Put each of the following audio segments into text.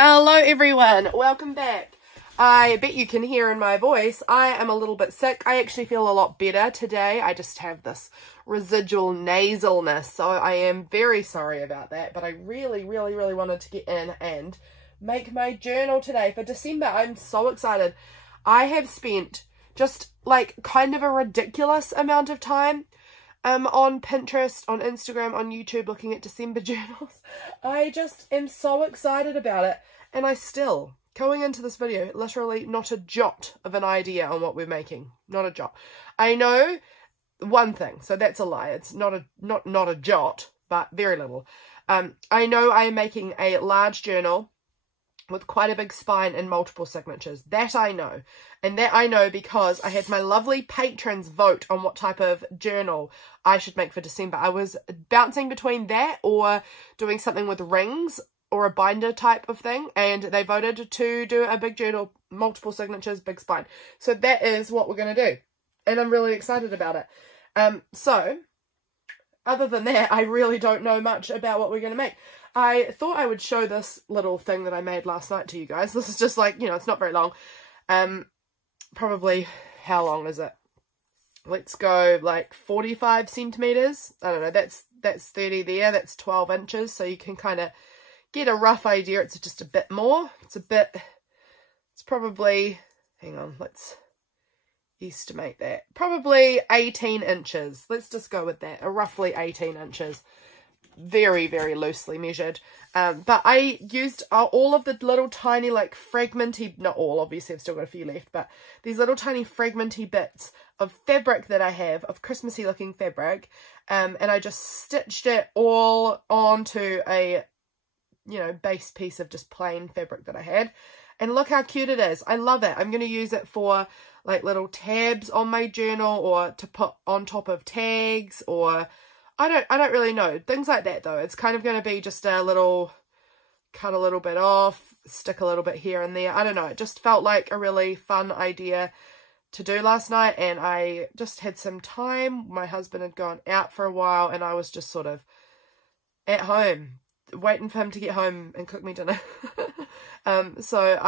Hello everyone, welcome back. I bet you can hear in my voice, I am a little bit sick. I actually feel a lot better today. I just have this residual nasalness, so I am very sorry about that. But I really wanted to get in and make my journal today for December. I'm so excited. I have spent just like kind of a ridiculous amount of time on Pinterest, on Instagram, on YouTube looking at December journals. I just am so excited about it, and I still, going into this video, literally not a jot of an idea on what we're making. Not a jot. I know one thing, so that's a lie. It's not a jot, but very little. I know I am making a large journal with quite a big spine and multiple signatures. That I know. And that I know because I had my lovely patrons vote on what type of journal I should make for December. I was bouncing between that or doing something with rings or a binder type of thing. And they voted to do a big journal, multiple signatures, big spine. So that is what we're going to do. And I'm really excited about it. So, other than that, I really don't know much about what we're going to make. I thought I would show this little thing that I made last night to you guys. This is just like, you know, it's not very long. Probably, how long is it? Let's go like 45 centimeters. I don't know, that's 30 there. That's 12 inches. So you can kind of get a rough idea. It's just a bit more. It's probably, hang on, let's estimate that. Probably 18 inches. Let's just go with that. Roughly 18 inches. Very loosely measured, but I used all of the little tiny like fragmenty, not all, obviously I've still got a few left, but these little tiny fragmenty bits of fabric that I have, of Christmassy looking fabric, and I just stitched it all onto a, you know, base piece of just plain fabric that I had, and look how cute it is. I love it. I'm going to use it for like little tabs on my journal, or to put on top of tags, or I don't really know. Things like that though. It's kind of going to be just a little, cut a little bit off, stick a little bit here and there. I don't know. It just felt like a really fun idea to do last night, and I just had some time. My husband had gone out for a while and I was just sort of at home waiting for him to get home and cook me dinner. So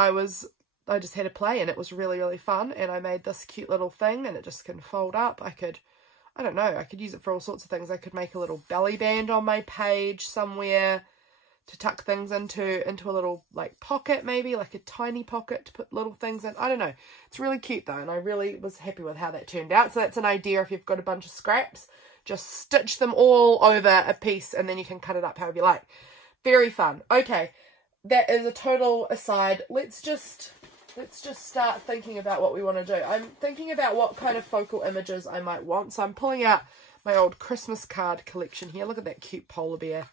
I just had a play, and it was really fun, and I made this cute little thing, and it just can fold up. I don't know, I could use it for all sorts of things. I could make a little belly band on my page somewhere to tuck things into a little like pocket, maybe like a tiny pocket to put little things in. I don't know. It's really cute though, and I really was happy with how that turned out. So that's an idea. If you've got a bunch of scraps, just stitch them all over a piece and then you can cut it up however you like. Very fun. Okay, that is a total aside. Let's just start thinking about what we want to do. I'm thinking about what kind of focal images I might want. So I'm pulling out my old Christmas card collection here. Look at that cute polar bear.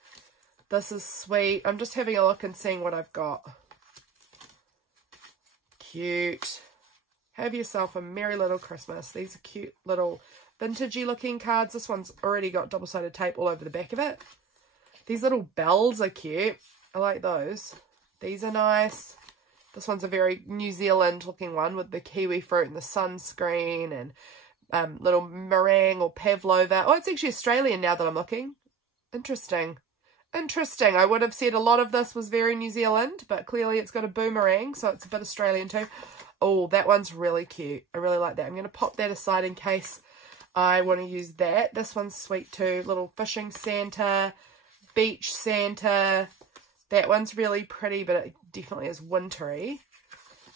This is sweet. I'm just having a look and seeing what I've got. Cute. Have yourself a merry little Christmas. These are cute little vintagey looking cards. This one's already got double-sided tape all over the back of it. These little bells are cute. I like those. These are nice. This one's a very New Zealand looking one with the kiwi fruit and the sunscreen and little meringue or pavlova. Oh, it's actually Australian now that I'm looking. Interesting. I would have said a lot of this was very New Zealand, but clearly it's got a boomerang, so it's a bit Australian too. Oh, that one's really cute. I really like that. I'm going to pop that aside in case I want to use that. This one's sweet too. Little fishing Santa, beach Santa. That one's really pretty, but it definitely is wintry.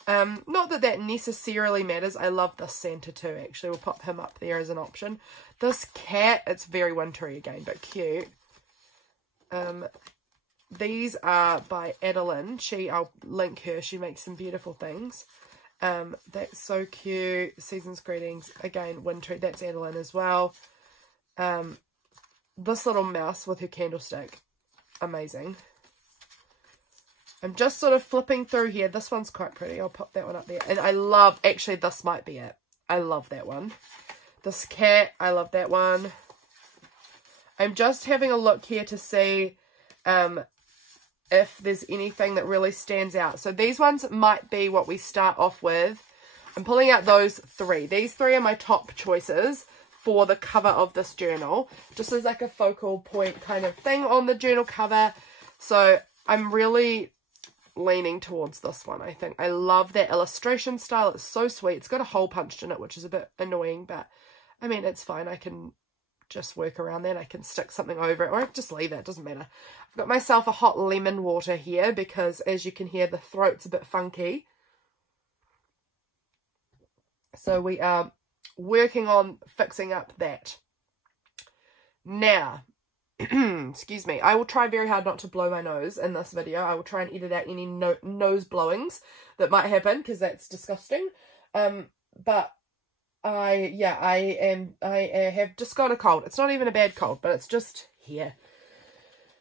Not that that necessarily matters. I love this Santa too, actually. We'll pop him up there as an option. This cat, it's very wintry again, but cute. These are by Adeline. I'll link her. She makes some beautiful things. That's so cute. Season's Greetings. Again, wintry. That's Adeline as well. This little mouse with her candlestick. Amazing. I'm just sort of flipping through here. This one's quite pretty. I'll pop that one up there. And I love, actually this might be it. I love that one. This cat, I love that one. I'm just having a look here to see if there's anything that really stands out. So these ones might be what we start off with. I'm pulling out those three. These three are my top choices for the cover of this journal. Just as like a focal point kind of thing on the journal cover. So I'm really leaning towards this one, I think. I love that illustration style. It's so sweet. It's got a hole punched in it, which is a bit annoying, but I mean, it's fine. I can just work around that. I can stick something over it, or I can just leave it. It doesn't matter. I've got myself a hot lemon water here because, as you can hear, the throat's a bit funky. So we are working on fixing up that. Now, excuse me, I will try very hard not to blow my nose in this video. I will try and edit out any nose blowings that might happen, because that's disgusting. But I have just got a cold. It's not even a bad cold, but it's just here.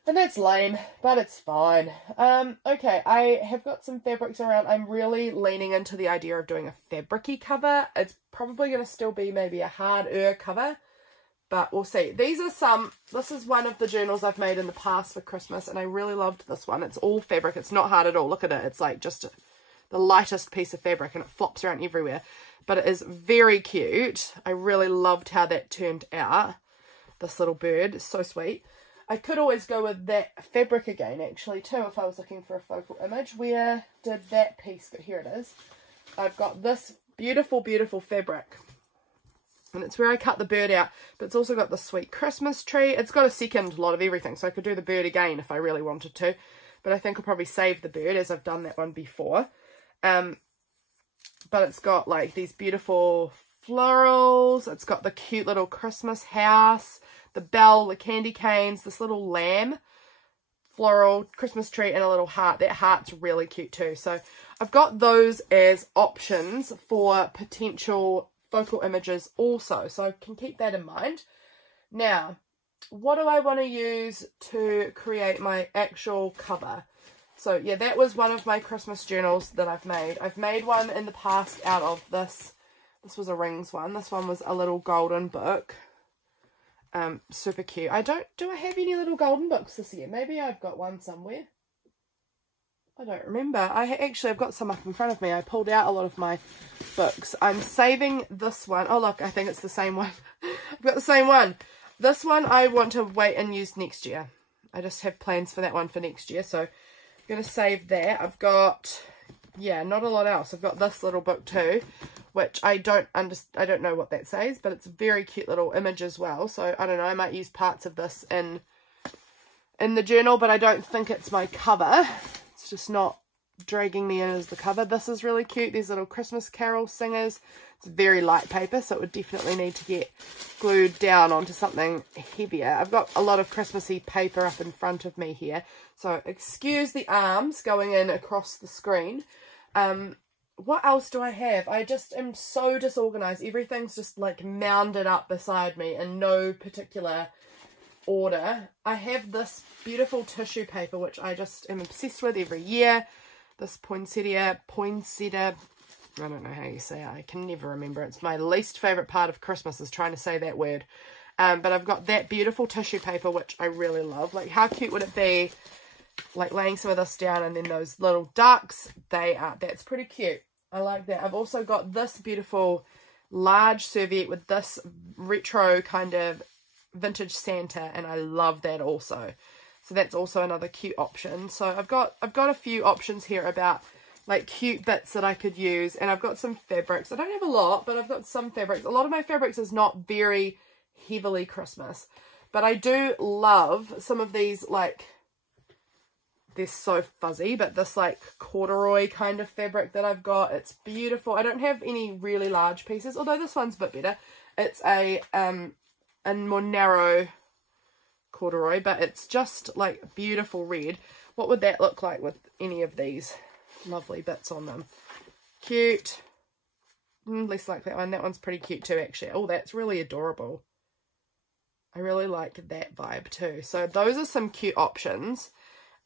And that's lame, but it's fine. Okay, I have got some fabrics around. I'm really leaning into the idea of doing a fabric-y cover. It's probably going to still be maybe a harder cover, but we'll see. This is one of the journals I've made in the past for Christmas, and I really loved this one. It's all fabric. It's not hard at all. Look at it. It's like just the lightest piece of fabric, and it flops around everywhere. But it is very cute. I really loved how that turned out. This little bird is so sweet. I could always go with that fabric again, actually, too, if I was looking for a focal image. Where did that piece go? Here it is. I've got this beautiful, beautiful fabric. And it's where I cut the bird out. But it's also got the sweet Christmas tree. It's got a second lot of everything, so I could do the bird again if I really wanted to. But I think I'll probably save the bird, as I've done that one before. But it's got like these beautiful florals. It's got the cute little Christmas house, the bell, the candy canes, this little lamb, floral, Christmas tree, and a little heart. That heart's really cute too. So I've got those as options for potential focal images also. So I can keep that in mind. Now, what do I want to use to create my actual cover? So yeah, that was one of my Christmas journals that I've made. I've made one in the past out of this. This was a rings one. This one was a little golden book. Super cute. Do I have any little golden books this year? Maybe I've got one somewhere. I don't remember. I've got some up in front of me. I pulled out a lot of my books. I'm saving this one. Oh look, I think it's the same one. I've got the same one. This one I want to wait and use next year. I just have plans for that one for next year, so I'm going to save that. I've got, yeah, not a lot else. I've got this little book too, which I don't know what that says, but it's a very cute little image as well. So I don't know, I might use parts of this in the journal, but I don't think it's my cover. It's just not dragging me in as the cover. This is really cute. These little Christmas carol singers. It's very light paper, so it would definitely need to get glued down onto something heavier. I've got a lot of Christmassy paper up in front of me here, so excuse the arms going in across the screen. What else do I have? I just am so disorganized. Everything's just like mounded up beside me in no particular order. I have this beautiful tissue paper, which I just am obsessed with every year. This poinsettia, I don't know how you say it. I can never remember. It's my least favourite part of Christmas is trying to say that word. But I've got that beautiful tissue paper, which I really love. Like, how cute would it be, like, laying some of this down, and then those little ducks, that's pretty cute. I like that. I've also got this beautiful large serviette with this retro kind of vintage Santa, and I love that also. So that's also another cute option. So I've got a few options here about like cute bits that I could use, and I've got some fabrics. I don't have a lot, but I've got some fabrics. A lot of my fabrics is not very heavily Christmas, but I do love some of these, like, they're so fuzzy, but this like corduroy kind of fabric that I've got, it's beautiful. I don't have any really large pieces, although this one's a bit better. It's a more narrow corduroy, but it's just like beautiful red. What would that look like with any of these lovely bits on them? Cute. Less like that one. That one's pretty cute too, actually. Oh, that's really adorable. I really like that vibe too. So those are some cute options.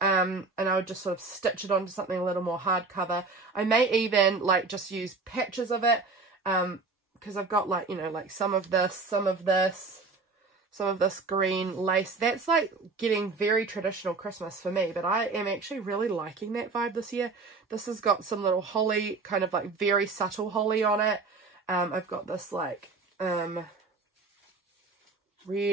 And I would just sort of stitch it onto something a little more hardcover. I may even like just use patches of it, because I've got, like, you know, like some of this green lace. That's like getting very traditional Christmas for me, but I am actually really liking that vibe this year. This has got some little holly, kind of like very subtle holly on it. I've got this like red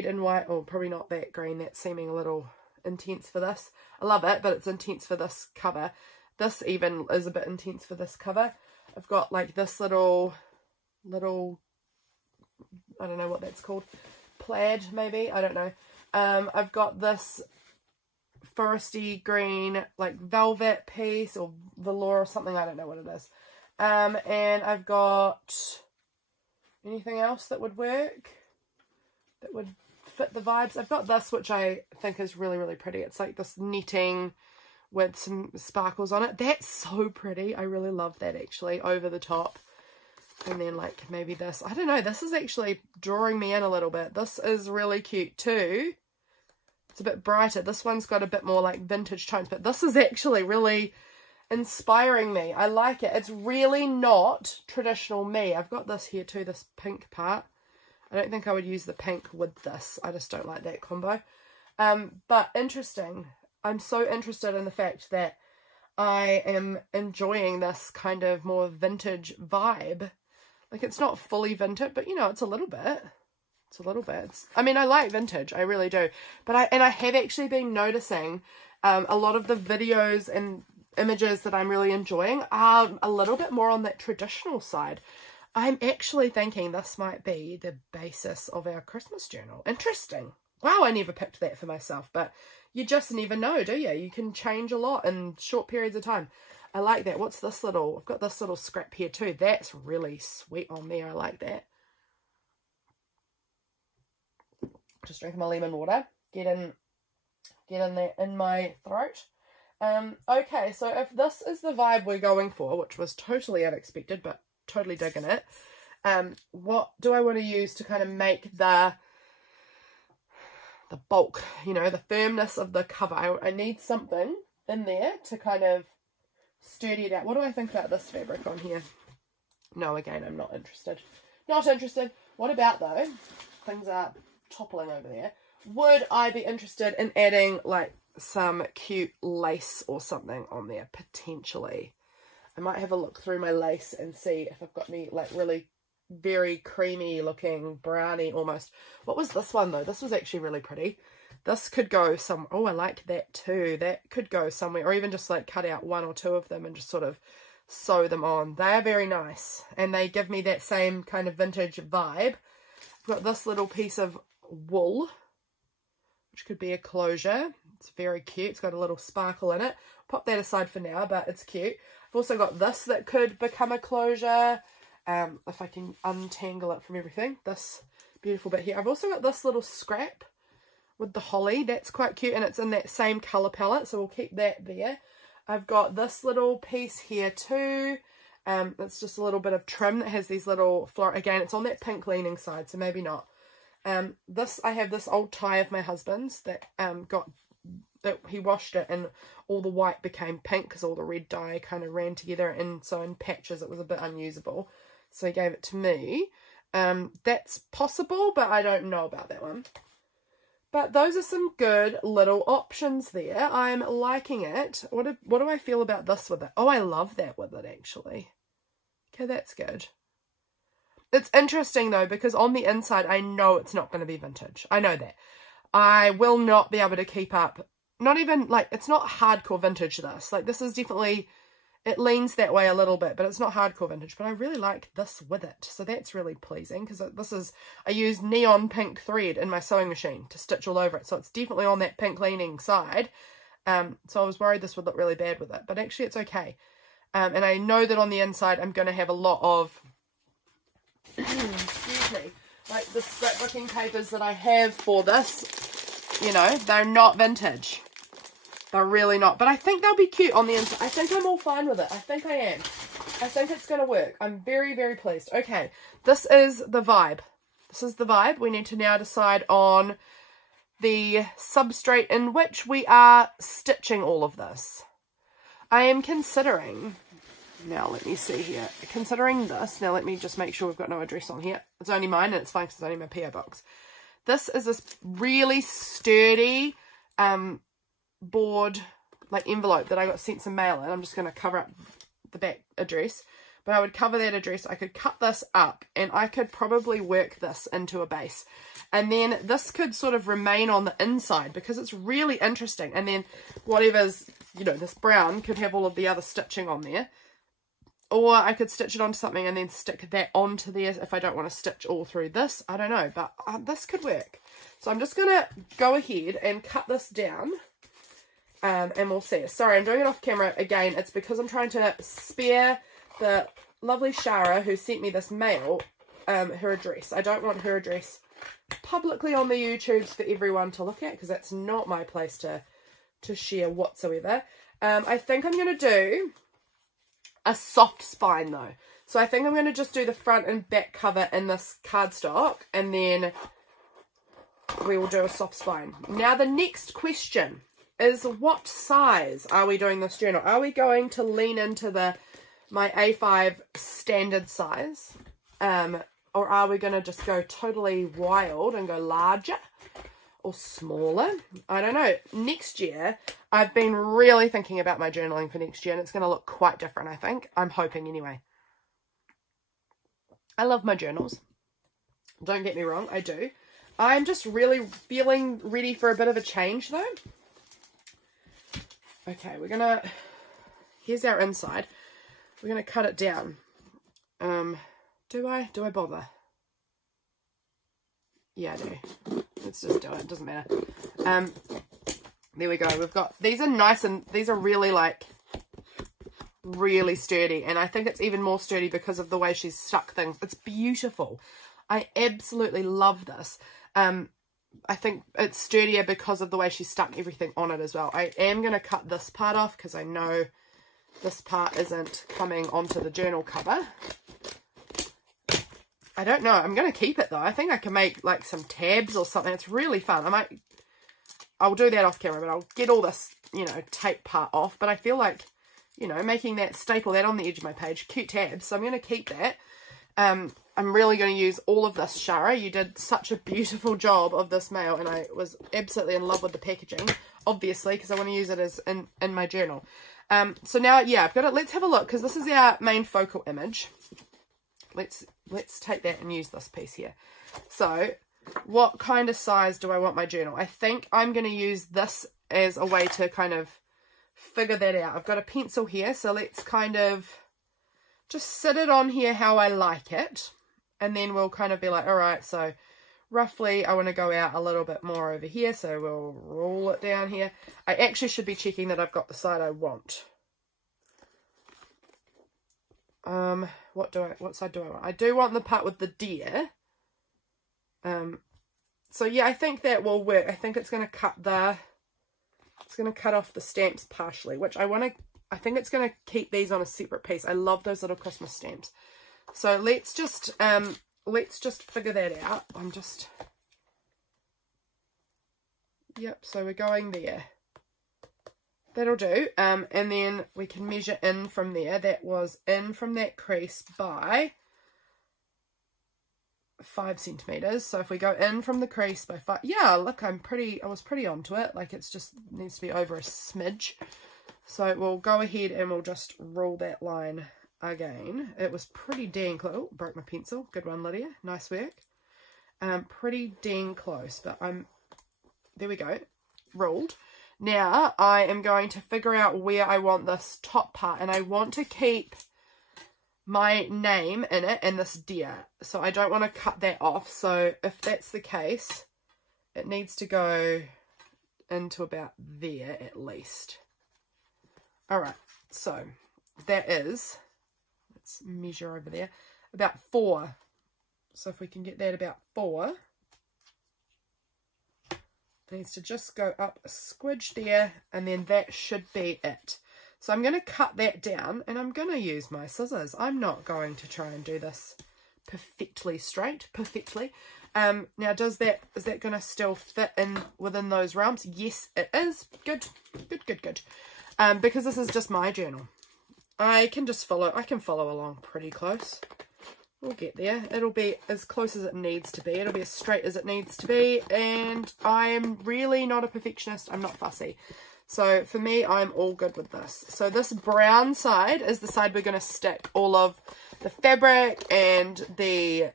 and white, oh, probably not that green, that's seeming a little intense for this. I love it, but it's intense for this cover. This even is a bit intense for this cover. I've got like this little, I don't know what that's called, plaid maybe, I don't know. I've got this foresty green like velvet piece or velour or something, I don't know what it is. And I've got anything else that would work, that would fit the vibes. I've got this, which I think is really, really pretty. It's like this knitting with some sparkles on it. That's so pretty. I really love that, actually, over the top. And then like maybe this, I don't know, this is actually drawing me in a little bit. This is really cute too. It's a bit brighter. This one's got a bit more like vintage tones, but this is actually really inspiring me. I like it. It's really not traditional me. I've got this here too, this pink part. I don't think I would use the pink with this. I just don't like that combo. But interesting. I'm so interested in the fact that I am enjoying this kind of more vintage vibe. Like, it's not fully vintage, but, you know, it's a little bit. It's a little bit. I mean, I like vintage. I really do. But I have actually been noticing a lot of the videos and images that I'm really enjoying are a little bit more on that traditional side. I'm actually thinking this might be the basis of our Christmas journal. Interesting. Wow, I never picked that for myself, but you just never know, do you? You can change a lot in short periods of time. I like that. What's this little? I've got this little scrap here too. That's really sweet on there. I like that. Just drinking my lemon water. Get in there in my throat. Okay, so if this is the vibe we're going for, which was totally unexpected, but totally digging it, what do I want to use to kind of make the bulk, you know, the firmness of the cover? I need something in there to kind of sturdy it out. What do I think about this fabric on here? No, again, I'm not interested. Not interested. What about, though, things are toppling over there, would I be interested in adding like some cute lace or something on there, potentially? I might have a look through my lace and see if I've got any like really very creamy looking brownie almost. What was this one though? This was actually really pretty. This could go some, oh, I like that too. That could go somewhere, or even just like cut out one or two of them and just sort of sew them on. They are very nice and they give me that same kind of vintage vibe. I've got this little piece of wool, which could be a closure. It's very cute. It's got a little sparkle in it. Pop that aside for now, but it's cute. I've also got this that could become a closure, if I can untangle it from everything. This beautiful bit here. I've also got this little scrap with the holly. That's quite cute, and it's in that same colour palette, so we'll keep that there. I've got this little piece here too. It's just a little bit of trim that has these little floral. Again, it's on that pink leaning side, so maybe not. I have this old tie of my husband's that that he washed it and all the white became pink because all the red dye kind of ran together, and so in patches it was a bit unusable, so he gave it to me. That's possible, but I don't know about that one. But those are some good little options there. I'm liking it. What do I feel about this with it? Oh, I love that with it, actually. Okay, that's good. It's interesting, though, because on the inside, I know it's not going to be vintage. I know that. I will not be able to keep up. Not even, like, it's not hardcore vintage, this. Like, this is definitely, it leans that way a little bit, but it's not hardcore vintage. But I really like this with it. So that's really pleasing, because this is, I used neon pink thread in my sewing machine to stitch all over it. So it's definitely on that pink leaning side. So I was worried this would look really bad with it. But actually, it's okay. And I know that on the inside, I'm going to have a lot of, excuse me, like the scrapbooking papers that I have for this, you know, they're not vintage. They're really not. But I think they'll be cute on the inside. I think I'm all fine with it. I think I am. I think it's going to work. I'm very, very pleased. Okay, this is the vibe. This is the vibe. We need to now decide on the substrate in which we are stitching all of this. I am considering, now let me see here, considering this, now let me just make sure we've got no address on here. It's only mine and it's fine because it's only my PO box. This is this really sturdy board, like envelope that I got sent some mail in. I'm just going to cover up the back address. but I would cover that address. I could cut this up and I could probably work this into a base. And then this could sort of remain on the inside because it's really interesting. And then whatever's, you know, this brown could have all of the other stitching on there. Or I could stitch it onto something and then stick that onto there if I don't want to stitch all through this. I don't know, but this could work. So I'm just going to go ahead and cut this down. And we'll see. Sorry, I'm doing it off camera again. It's because I'm trying to spare the lovely Shara who sent me this mail, her address. I don't want her address publicly on the YouTubes for everyone to look at because that's not my place to share whatsoever. I think I'm going to do a soft spine though. So I think I'm going to just do the front and back cover in this cardstock and then we will do a soft spine. Now the next question is, what size are we doing this journal? Are we going to lean into my A5 standard size? Or are we going to just go totally wild and go larger or smaller? I don't know. Next year, I've been really thinking about my journaling for next year, and it's going to look quite different, I think. I'm hoping anyway. I love my journals. Don't get me wrong, I do. I'm just really feeling ready for a bit of a change, though. Okay, we're going to... Here's our inside. We're going to cut it down. Do I bother? Yeah, I do. Let's just do it. It doesn't matter. There we go. We've got, these are nice and these are really like, really sturdy. And I think it's even more sturdy because of the way she's stuck things. It's beautiful. I absolutely love this. I think it's sturdier because of the way she stuck everything on it as well. I am going to cut this part off because I know this part isn't coming onto the journal cover. I don't know. I'm going to keep it though. I think I can make like some tabs or something. It's really fun. I'll do that off camera, but I'll get all this, you know, tape part off. But I feel like, you know, making that, staple that on the edge of my page, cute tabs. So I'm going to keep that. I'm really going to use all of this, Shara. You did such a beautiful job of this mail, and I was absolutely in love with the packaging, obviously, because I want to use it as in my journal. So now, yeah, I've got it. Let's have a look, because this is our main focal image. Let's take that and use this piece here. So, what kind of size do I want my journal? I think I'm going to use this as a way to kind of figure that out. I've got a pencil here, so let's kind of just sit it on here how I like it. And then we'll kind of be like, all right, so roughly I want to go out a little bit more over here. So we'll roll it down here. I actually should be checking that I've got the side I want. What side do I want? I do want the part with the deer. So yeah, I think that will work. I think it's going to cut off the stamps partially, which I think it's going to keep these on a separate piece. I love those little Christmas stamps. So let's just figure that out. Yep, so we're going there. That'll do. And then we can measure in from there. That was in from that crease by 5 centimeters. So if we go in from the crease by 5, yeah, look, I was pretty onto it. Like, it's just needs to be over a smidge. So we'll go ahead and we'll just roll that line again. It was pretty dang close. Oh, broke my pencil. Good one, Lydia. Nice work. Pretty dang close, but there we go. Rolled. Now I am going to figure out where I want this top part, and I want to keep my name in it and this deer. So I don't want to cut that off. So if that's the case, it needs to go into about there at least. Alright, so that is, let's measure over there, about 4. So if we can get that about 4, it needs to just go up a squidge there, and then that should be it. So I'm going to cut that down, and I'm going to use my scissors. I'm not going to try and do this perfectly straight, now is that going to still fit in within those realms? Yes, it is. Good. Because this is just my journal. I can follow along pretty close. We'll get there. It'll be as close as it needs to be. It'll be as straight as it needs to be. And I'm really not a perfectionist. I'm not fussy. So for me, I'm all good with this. So this brown side is the side we're going to stick all of the fabric and the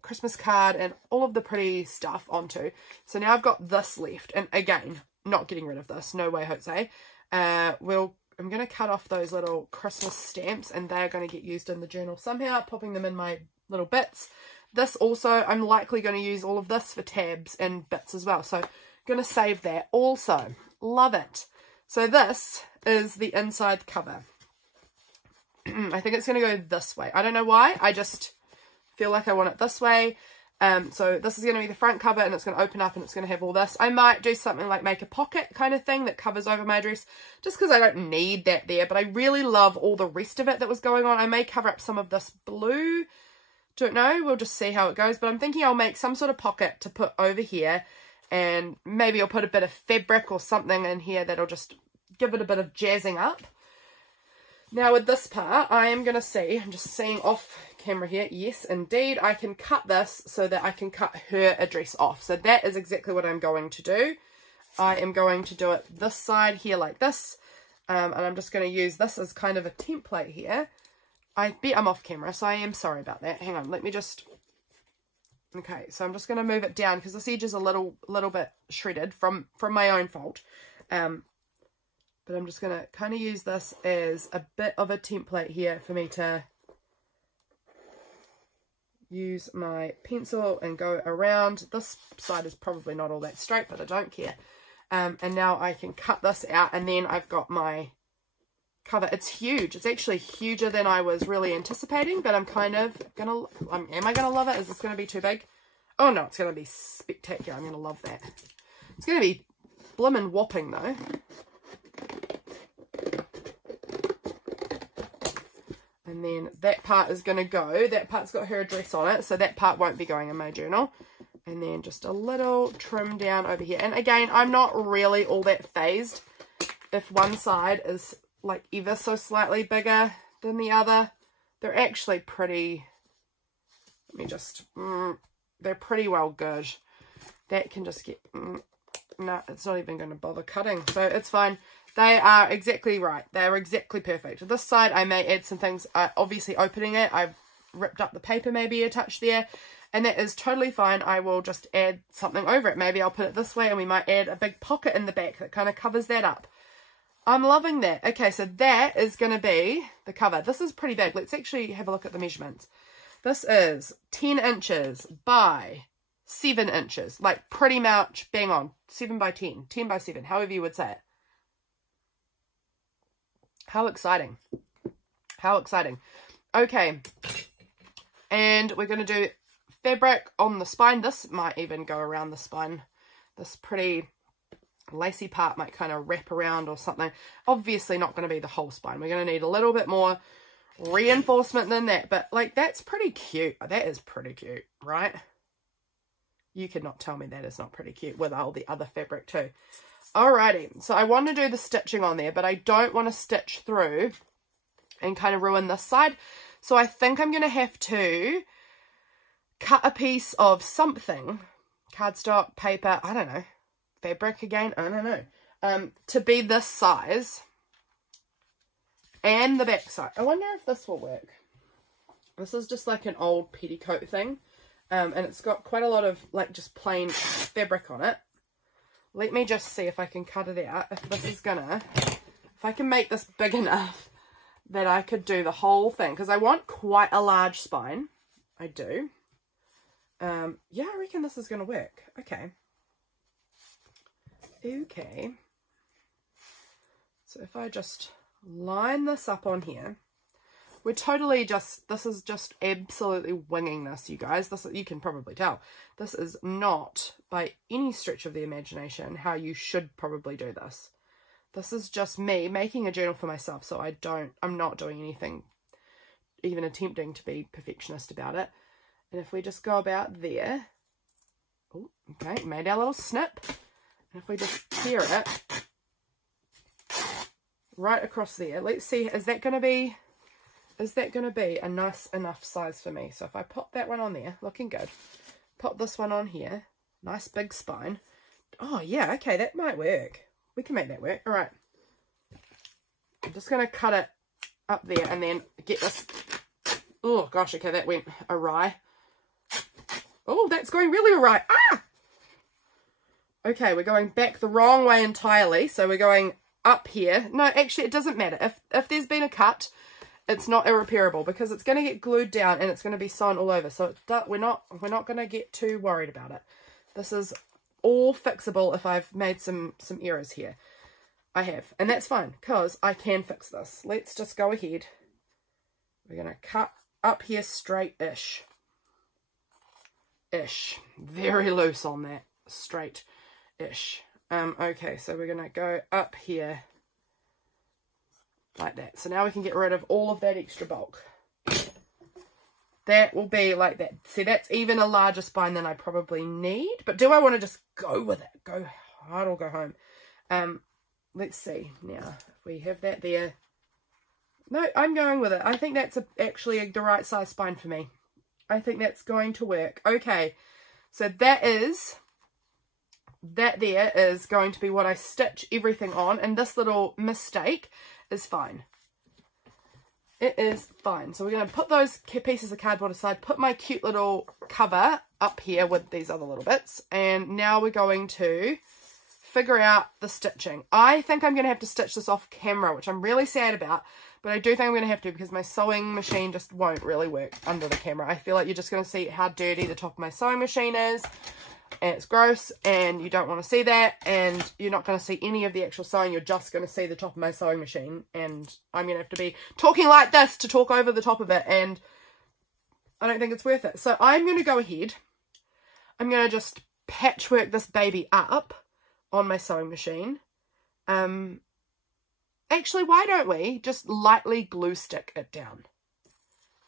Christmas card and all of the pretty stuff onto. So now I've got this left. And again, not getting rid of this. No way, Jose. I'm going to cut off those little Christmas stamps, and they're going to get used in the journal somehow, popping them in my little bits. This also, I'm likely going to use all of this for tabs and bits as well. So going to save that also. Love it. So this is the inside cover. I think it's going to go this way. I don't know why. I just feel like I want it this way. So this is going to be the front cover, and it's going to open up and it's going to have all this. I might do something like make a pocket kind of thing that covers over my dress, just because I don't need that there. But I really love all the rest of it that was going on. I may cover up some of this blue. Don't know. We'll just see how it goes. But I'm thinking I'll make some sort of pocket to put over here, and maybe I'll put a bit of fabric or something in here that'll just give it a bit of jazzing up. Now with this part, I am going to see, I'm just seeing off camera here, yes indeed, I can cut this so that I can cut her address off. So that is exactly what I'm going to do. I am going to do it this side here like this, and I'm just going to use this as kind of a template here. I bet I'm off camera, so I am sorry about that. Hang on, let me just... Okay, so I'm just going to move it down because this edge is a little bit shredded from my own fault. But I'm just going to kind of use this as a bit of a template here for me to use my pencil and go around. This side is probably not all that straight, but I don't care. And now I can cut this out, and then I've got my cover. It's huge. It's actually huger than I was really anticipating, but I'm kind of going to... am I going to love it? Is this going to be too big? Oh no, it's going to be spectacular. I'm going to love that. It's going to be blimmin' whopping though. And then that part is going to go. That part's got her address on it, so that part won't be going in my journal. And then just a little trim down over here. And again, I'm not really all that phased if one side is like ever so slightly bigger than the other. They're actually pretty... Let me just... they're pretty well good. That can just get... no, it's not even going to bother cutting. So it's fine. They are exactly right. They're exactly perfect. This side, I may add some things. Obviously, opening it, I've ripped up the paper maybe a touch there. And that is totally fine. I will just add something over it. Maybe I'll put it this way, and we might add a big pocket in the back that kind of covers that up. I'm loving that. Okay, so that is going to be the cover. This is pretty big. Let's actually have a look at the measurements. This is 10 inches by 7 inches. Like pretty much bang on. 7 by 10. 10 by 7. However you would say it. How exciting. How exciting. Okay. And we're going to do fabric on the spine. This might even go around the spine. This pretty lacy part might kind of wrap around or something. Obviously not going to be the whole spine. We're going to need a little bit more reinforcement than that. But like that's pretty cute. That is pretty cute, right? You could not tell me that is not pretty cute with all the other fabric too. Alrighty, so I want to do the stitching on there, but I don't want to stitch through and kind of ruin this side. So I think I'm going to have to cut a piece of something, cardstock, paper, I don't know, fabric again, I don't know, to be this size and the back side. I wonder if this will work. This is just like an old petticoat thing, and it's got quite a lot of like just plain fabric on it. Let me just see if I can cut it out, if this is gonna, if I can make this big enough that I could do the whole thing, because I want quite a large spine. I do. Yeah, I reckon this is gonna work. Okay. Okay. So if I just line this up on here, we're totally just, this is just absolutely winging this, you guys. This, you can probably tell. This is not, by any stretch of the imagination, how you should probably do this. This is just me making a journal for myself, so I'm not doing anything, even attempting to be perfectionist about it. And if we just go about there, oh, okay, made our little snip. And if we just tear it right across there, let's see, is that going to be a nice enough size for me? So if I pop that one on there, looking good, pop this one on here, nice big spine. Oh yeah, okay, that might work. We can make that work. All right. I'm just going to cut it up there and then get this. Oh, gosh. Okay, that went awry. Oh, that's going really awry. Ah! Okay, we're going back the wrong way entirely. So we're going up here. No, actually, it doesn't matter. If there's been a cut, it's not irreparable because it's going to get glued down and it's going to be sewn all over. So we're not going to get too worried about it. This is all fixable if I've made some errors here. I have. And that's fine because I can fix this. Let's just go ahead. We're going to cut up here straight-ish. Very loose on that. Straight-ish. Okay, so we're going to go up here like that. So now we can get rid of all of that extra bulk. That will be like that. See, that's even a larger spine than I probably need. But do I want to just go with it? Go hard or go home? Let's see. Now, if we have that there. No, I'm going with it. I think that's actually the right size spine for me. I think that's going to work. Okay, so that there is going to be what I stitch everything on. And this little mistake is fine. It is fine. So we're going to put those pieces of cardboard aside, put my cute little cover up here with these other little bits. And now we're going to figure out the stitching. I think I'm going to have to stitch this off camera, which I'm really sad about. But I do think I'm going to have to because my sewing machine just won't really work under the camera. I feel like you're just going to see how dirty the top of my sewing machine is. And it's gross and you don't want to see that, and you're not going to see any of the actual sewing. You're just going to see the top of my sewing machine, and I'm going to have to be talking like this to talk over the top of it, and I don't think it's worth it. So I'm going to go ahead. I'm going to just patchwork this baby up on my sewing machine. Actually, why don't we just lightly glue stick it down?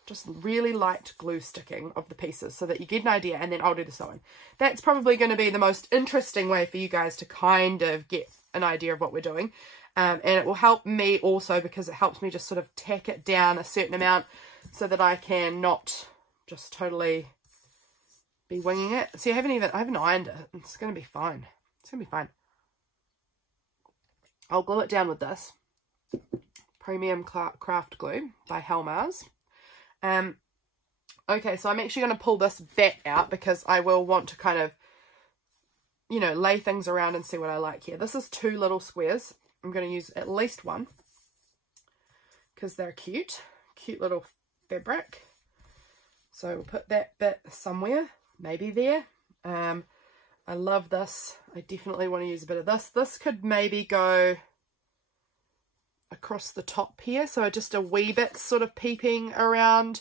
Just really light glue sticking of the pieces so that you get an idea, and then I'll do the sewing. That's probably going to be the most interesting way for you guys to kind of get an idea of what we're doing. And it will help me also because it helps me just sort of tack it down a certain amount so that I can not just totally be winging it. See, I haven't ironed it. It's going to be fine. It's going to be fine. I'll glue it down with this Premium Craft Glue by Helmars. Okay, so I'm actually going to pull this back out because I will want to kind of, you know, lay things around and see what I like here. This is 2 little squares. I'm going to use at least 1 because they're cute little fabric. So we'll put that bit somewhere, maybe there. I love this. I definitely want to use a bit of this. This could maybe go across the top here, so just a wee bit sort of peeping around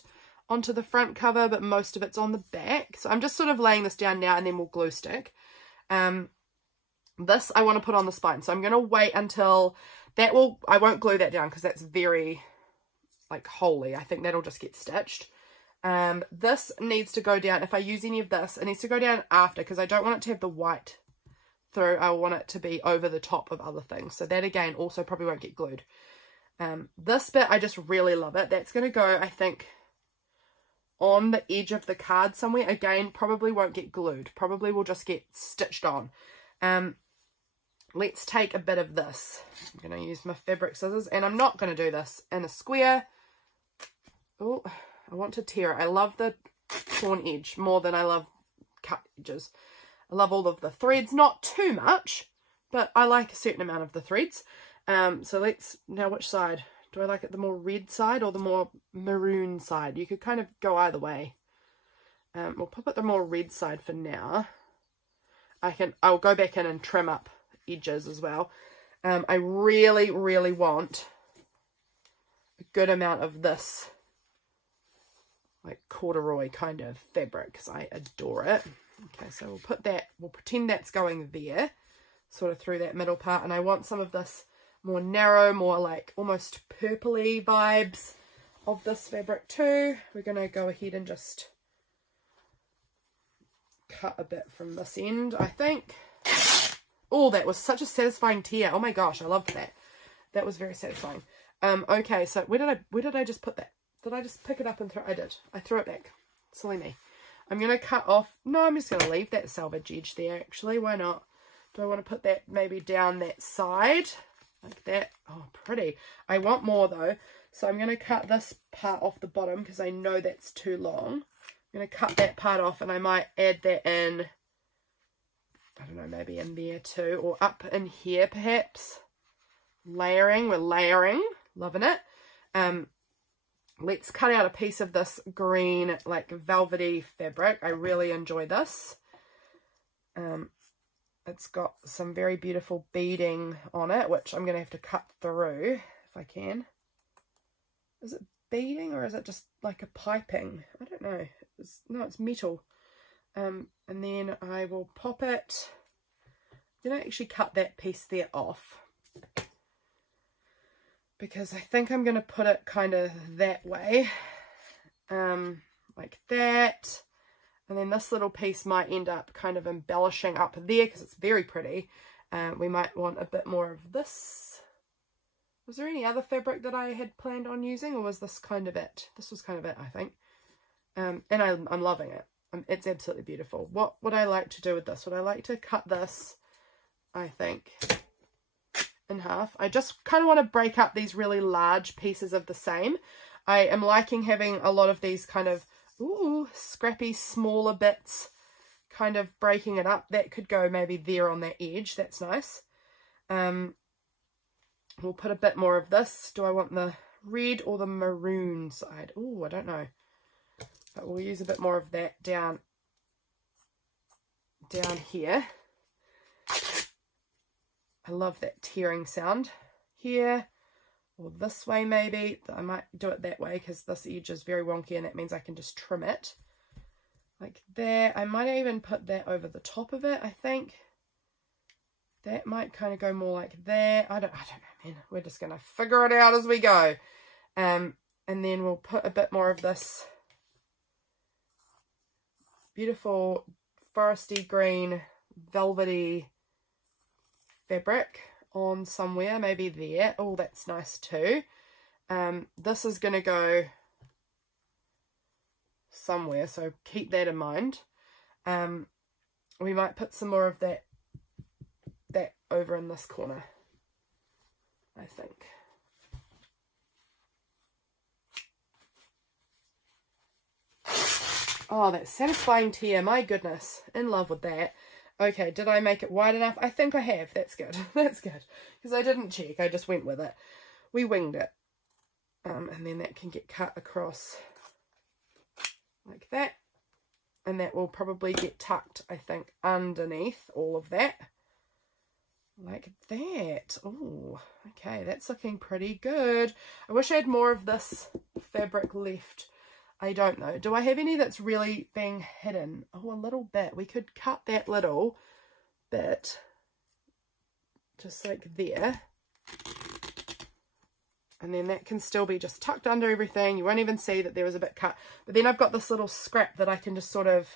onto the front cover, but most of it's on the back. So I'm just sort of laying this down now, and then we'll glue stick. This I want to put on the spine, so I'm going to wait until that I won't glue that down because that's very like holy. I think that'll just get stitched. This needs to go down. If I use any of this, it needs to go down after because I don't want it to have the white through. I want it to be over the top of other things. So that again also probably won't get glued. This bit, I just really love it. That's going to go, I think, on the edge of the card somewhere. Again, probably won't get glued. Probably will just get stitched on. Let's take a bit of this. I'm going to use my fabric scissors, and I'm not going to do this in a square. Oh, I want to tear it. I love the torn edge more than I love cut edges. I love all of the threads, not too much, but I like a certain amount of the threads. So now which side? Do I like it the more red side or the more maroon side? You could kind of go either way. We'll pop it the more red side for now. I'll go back in and trim up edges as well. I really, really want a good amount of this like corduroy kind of fabric because I adore it. Okay, so we'll pretend that's going there, sort of through that middle part, and I want some of this more narrow, more like almost purpley vibes of this fabric too. We're going to go ahead and just cut a bit from this end, I think. Oh, that was such a satisfying tear. Oh my gosh, I loved that. That was very satisfying. Okay, so where did I just put that? Did I just pick it up and throw it? I did. I threw it back. Silly me. I'm going to cut off. No, I'm just going to leave that selvage edge there, actually. Why not? Do I want to put that maybe down that side like that? Oh, pretty. I want more though, so I'm going to cut this part off the bottom because I know that's too long. I'm going to cut that part off, and I might add that in, I don't know, maybe in there too, or up in here perhaps. Layering, we're layering, loving it. Let's cut out a piece of this green, like velvety fabric. I really enjoy this. It's got some very beautiful beading on it, which I'm going to have to cut through if I can. Is it beading or is it just like a piping? I don't know. No, it's metal. And then I will pop it. I'm going to actually cut that piece there off, because I think I'm going to put it kind of that way, like that, and then this little piece might end up kind of embellishing up there because it's very pretty. We might want a bit more of this. Was there any other fabric that I had planned on using, or was this kind of it? This was kind of it, I think. And I'm loving it. It's absolutely beautiful. What would I like to do with this? Would I like to cut this, I think, in half? I just kind of want to break up these really large pieces of the same. I am liking having a lot of these kind of scrappy smaller bits, kind of breaking it up. That could go maybe there on that edge. That's nice. We'll put a bit more of this. Do I want the red or the maroon side? Oh, I don't know, but we'll use a bit more of that down here. I love that tearing sound here, or this way maybe. I might do it that way because this edge is very wonky, and that means I can just trim it like there. I might even put that over the top of it. I think that might kind of go more like there. I don't know, man. We're just going to figure it out as we go. And then we'll put a bit more of this beautiful foresty green velvety fabric on somewhere, maybe there. Oh, that's nice too. This is going to go somewhere, so keep that in mind. We might put some more of that over in this corner, I think. Oh, that satisfying tear, my goodness, in love with that. Okay, did I make it wide enough? I think I have. That's good. That's good. Because I didn't check. I just went with it. We winged it. And then that can get cut across like that. And that will probably get tucked, I think, underneath all of that. Like that. Oh, okay. That's looking pretty good. I wish I had more of this fabric left. I don't know. Do I have any that's really being hidden? Oh, a little bit. We could cut that little bit just like there. And then that can still be just tucked under everything. You won't even see that there was a bit cut. But then I've got this little scrap that I can just sort of,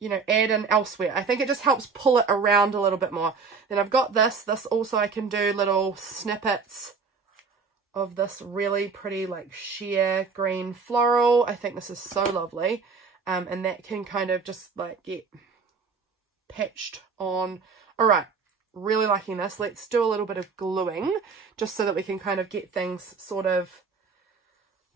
you know, add in elsewhere. I think it just helps pull it around a little bit more. Then I've got this. This also I can do little snippets of this really pretty like sheer green floral. I think this is so lovely. And that can kind of just like get patched on. All right, really liking this. Let's do a little bit of gluing just so that we can kind of get things sort of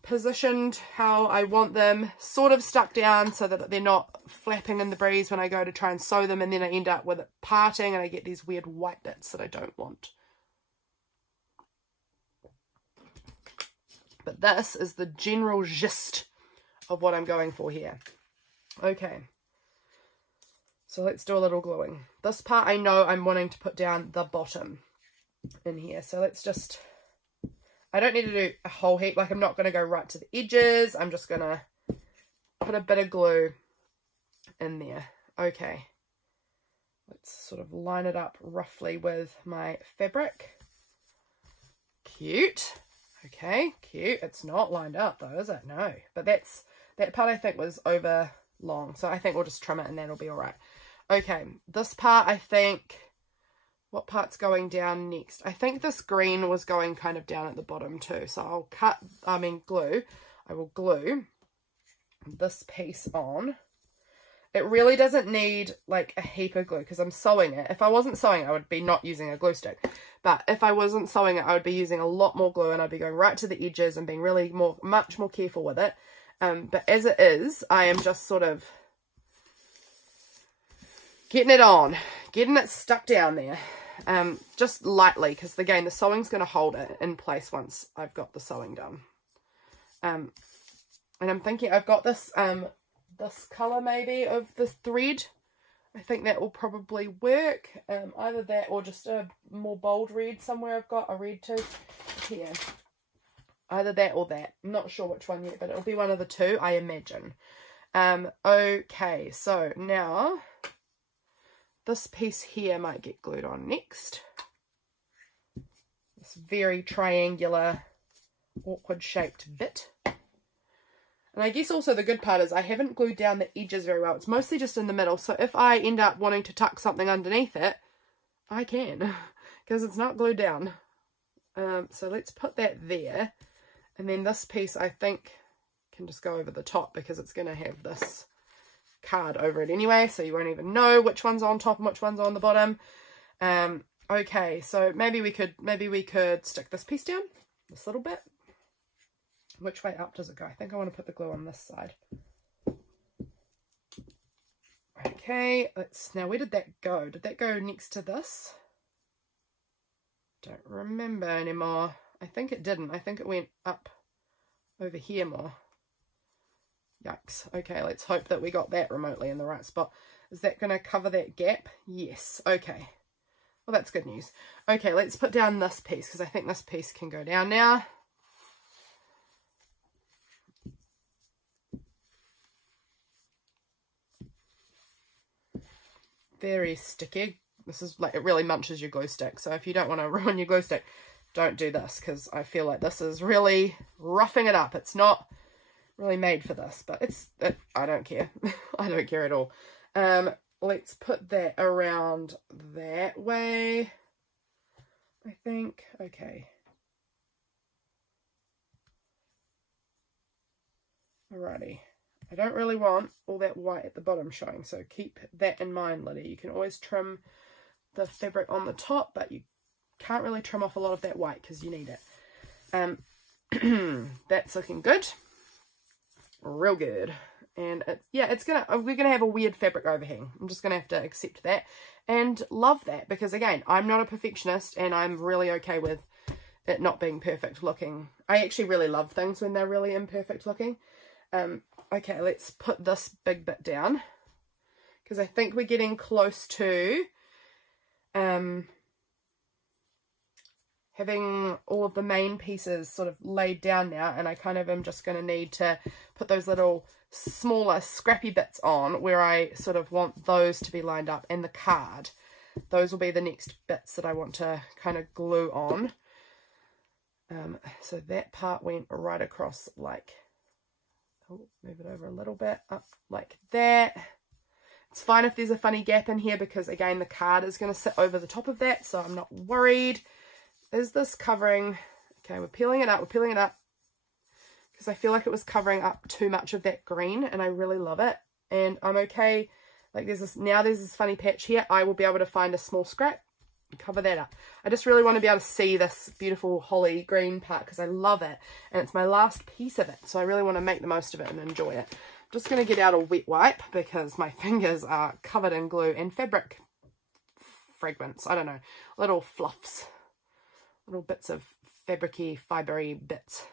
positioned how I want them, sort of stuck down so that they're not flapping in the breeze when I go to try and sew them, and then I end up with it parting and I get these weird white bits that I don't want. But this is the general gist of what I'm going for here. Okay, so let's do a little gluing. This part I know I'm wanting to put down the bottom in here. So let's just, I don't need to do a whole heap. Like I'm not going to go right to the edges. I'm just going to put a bit of glue in there. Okay, let's sort of line it up roughly with my fabric. Cute. Okay, cute. It's not lined up though, is it? No. But that part I think was over long. So I think we'll just trim it and that'll be all right. Okay, this part I think, what part's going down next? I think this green was going kind of down at the bottom too. So I will glue this piece on. It really doesn't need like a heap of glue because I'm sewing it. If I wasn't sewing, I would be not using a glue stick. But if I wasn't sewing it, I would be using a lot more glue and I'd be going right to the edges and being really much more careful with it. But as it is, I am just sort of getting it on, getting it stuck down there, just lightly, because again, the sewing's going to hold it in place once I've got the sewing done. And I'm thinking I've got this, this colour maybe of the thread. I think that will probably work, either that or just a more bold red somewhere. I've got a red too here. Either that or that. I'm not sure which one yet, but it'll be one of the two, I imagine. Okay, so now this piece here might get glued on next. This very triangular, awkward shaped bit. And I guess also the good part is I haven't glued down the edges very well. It's mostly just in the middle. So if I end up wanting to tuck something underneath it, I can, because it's not glued down. So let's put that there. And then this piece, I think, can just go over the top because it's going to have this card over it anyway. So you won't even know which one's on top and which one's on the bottom. Okay, so maybe we could stick this piece down, this little bit. Which way up does it go? I think I want to put the glue on this side. Okay, now where did that go? Did that go next to this? Don't remember anymore. I think it didn't. I think it went up over here more. Yikes. Okay, let's hope that we got that remotely in the right spot. Is that going to cover that gap? Yes. Okay. Well, that's good news. Okay, let's put down this piece because I think this piece can go down now. Very sticky. This is like, it really munches your glue stick. So if you don't want to ruin your glue stick, don't do this, because I feel like this is really roughing it up. It's not really made for this, but I don't care. I don't care at all. Let's put that around that way, I think. Okay. Alrighty. I don't really want all that white at the bottom showing, so keep that in mind, Liddy. You can always trim the fabric on the top, but you can't really trim off a lot of that white because you need it. That's looking good. Real good. And we're gonna have a weird fabric overhang. I'm just gonna have to accept that and love that, because again, I'm not a perfectionist and I'm really okay with it not being perfect looking. I actually really love things when they're really imperfect looking. Okay, let's put this big bit down because I think we're getting close to having all of the main pieces sort of laid down now, and I kind of am just going to need to put those little smaller scrappy bits on where I sort of want those to be lined up, and the card. Those will be the next bits that I want to kind of glue on. So that part went right across like, oh, move it over a little bit, up like that. It's fine if there's a funny gap in here because, again, the card is going to sit over the top of that, so I'm not worried. Is this covering? Okay, we're peeling it up. We're peeling it up because I feel like it was covering up too much of that green, and I really love it. And I'm okay. Like there's this funny patch here. I will be able to find a small scrap and cover that up. I just really want to be able to see this beautiful holly green part because I love it, and it's my last piece of it, so I really want to make the most of it and enjoy it. I'm just going to get out a wet wipe because my fingers are covered in glue and fabric fragments. I don't know, little fluffs, little bits of fabricy, fibery bits.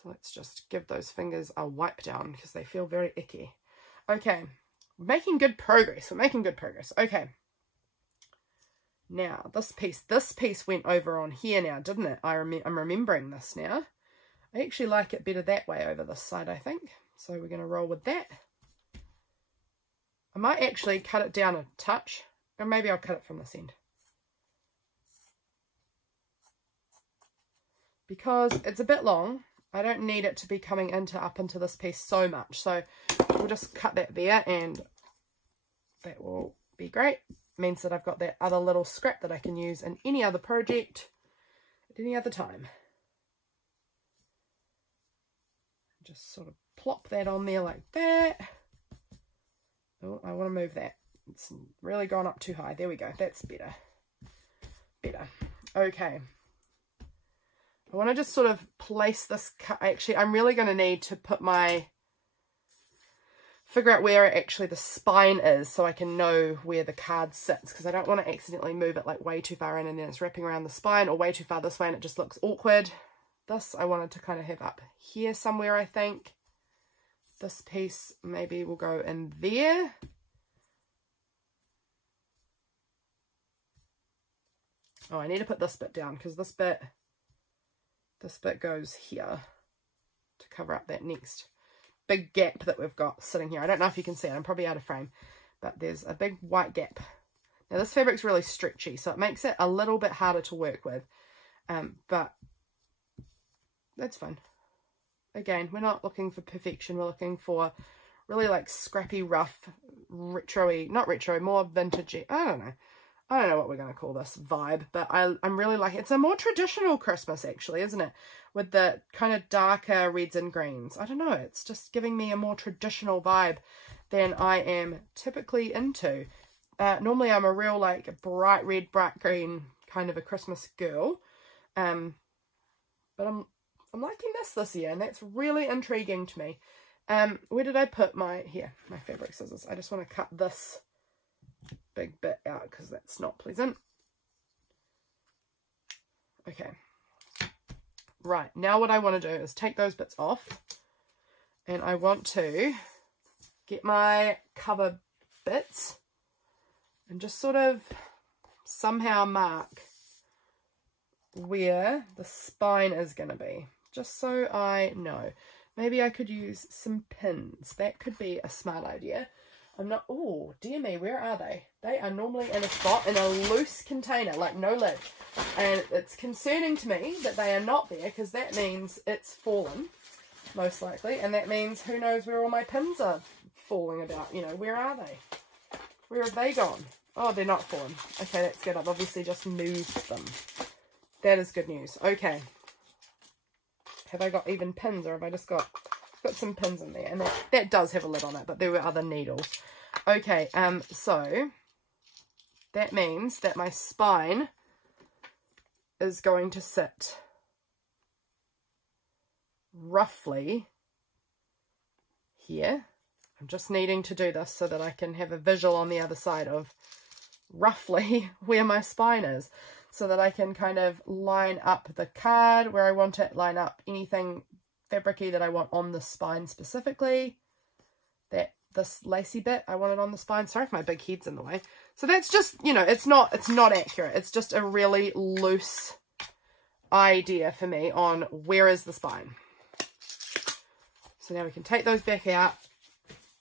So let's just give those fingers a wipe down because they feel very icky. Okay, we're making good progress. We're making good progress. Okay. Now, this piece went over on here now, didn't it? I'm remembering this now. I actually like it better that way over this side, I think. So we're going to roll with that. I might actually cut it down a touch, or maybe I'll cut it from this end. Because it's a bit long, I don't need it to be coming up into this piece so much. So we'll just cut that there, and that will be great. Means that I've got that other little scrap that I can use in any other project at any other time. Just sort of plop that on there like that. Oh, I want to move that. It's really gone up too high. There we go. That's better. Better. Okay. I want to just sort of place this. Actually, I'm really going to need to put figure out where actually the spine is so I can know where the card sits, because I don't want to accidentally move it like way too far in and then it's wrapping around the spine, or way too far this way and it just looks awkward. This I wanted to kind of have up here somewhere, I think. This piece maybe will go in there. Oh, I need to put this bit down because this bit goes here to cover up that next big gap that we've got sitting here. I don't know if you can see it. I'm probably out of frame, but there's a big white gap. Now this fabric's really stretchy, so it makes it a little bit harder to work with, but that's fine. Again, we're not looking for perfection. We're looking for really like scrappy, rough, retro-y, not retro, more vintagey. I don't know what we're going to call this vibe, but I'm really like, it's a more traditional Christmas actually, isn't it? With the kind of darker reds and greens. I don't know, it's just giving me a more traditional vibe than I am typically into. Normally I'm a real like bright red, bright green kind of a Christmas girl. But I'm liking this year, and that's really intriguing to me. Where did I put my fabric scissors? I just want to cut this big bit out because that's not pleasant. Okay. Right, now what I want to do is take those bits off, and I want to get my cover bits and just sort of somehow mark where the spine is going to be, just so I know. Maybe I could use some pins. That could be a smart idea. I'm not, oh dear me, where are they? They are normally in a spot in a loose container, like no lid. And it's concerning to me that they are not there, because that means it's fallen, most likely. And that means who knows where all my pins are falling about. You know, where are they? Where have they gone? Oh, they're not fallen. Okay, that's good. I've obviously just moved them. That is good news. Okay. Have I got even pins, or have I just got some pins in there? And that does have a lid on it, but there were other needles. Okay, so that means that my spine is going to sit roughly here. I'm just needing to do this so that I can have a visual on the other side of roughly where my spine is, so that I can kind of line up the card where I want it, line up anything fabricy that I want on the spine specifically. This lacy bit, I want it on the spine. Sorry if my big head's in the way. So that's just, you know, it's not accurate. It's just a really loose idea for me on where is the spine. So now we can take those back out,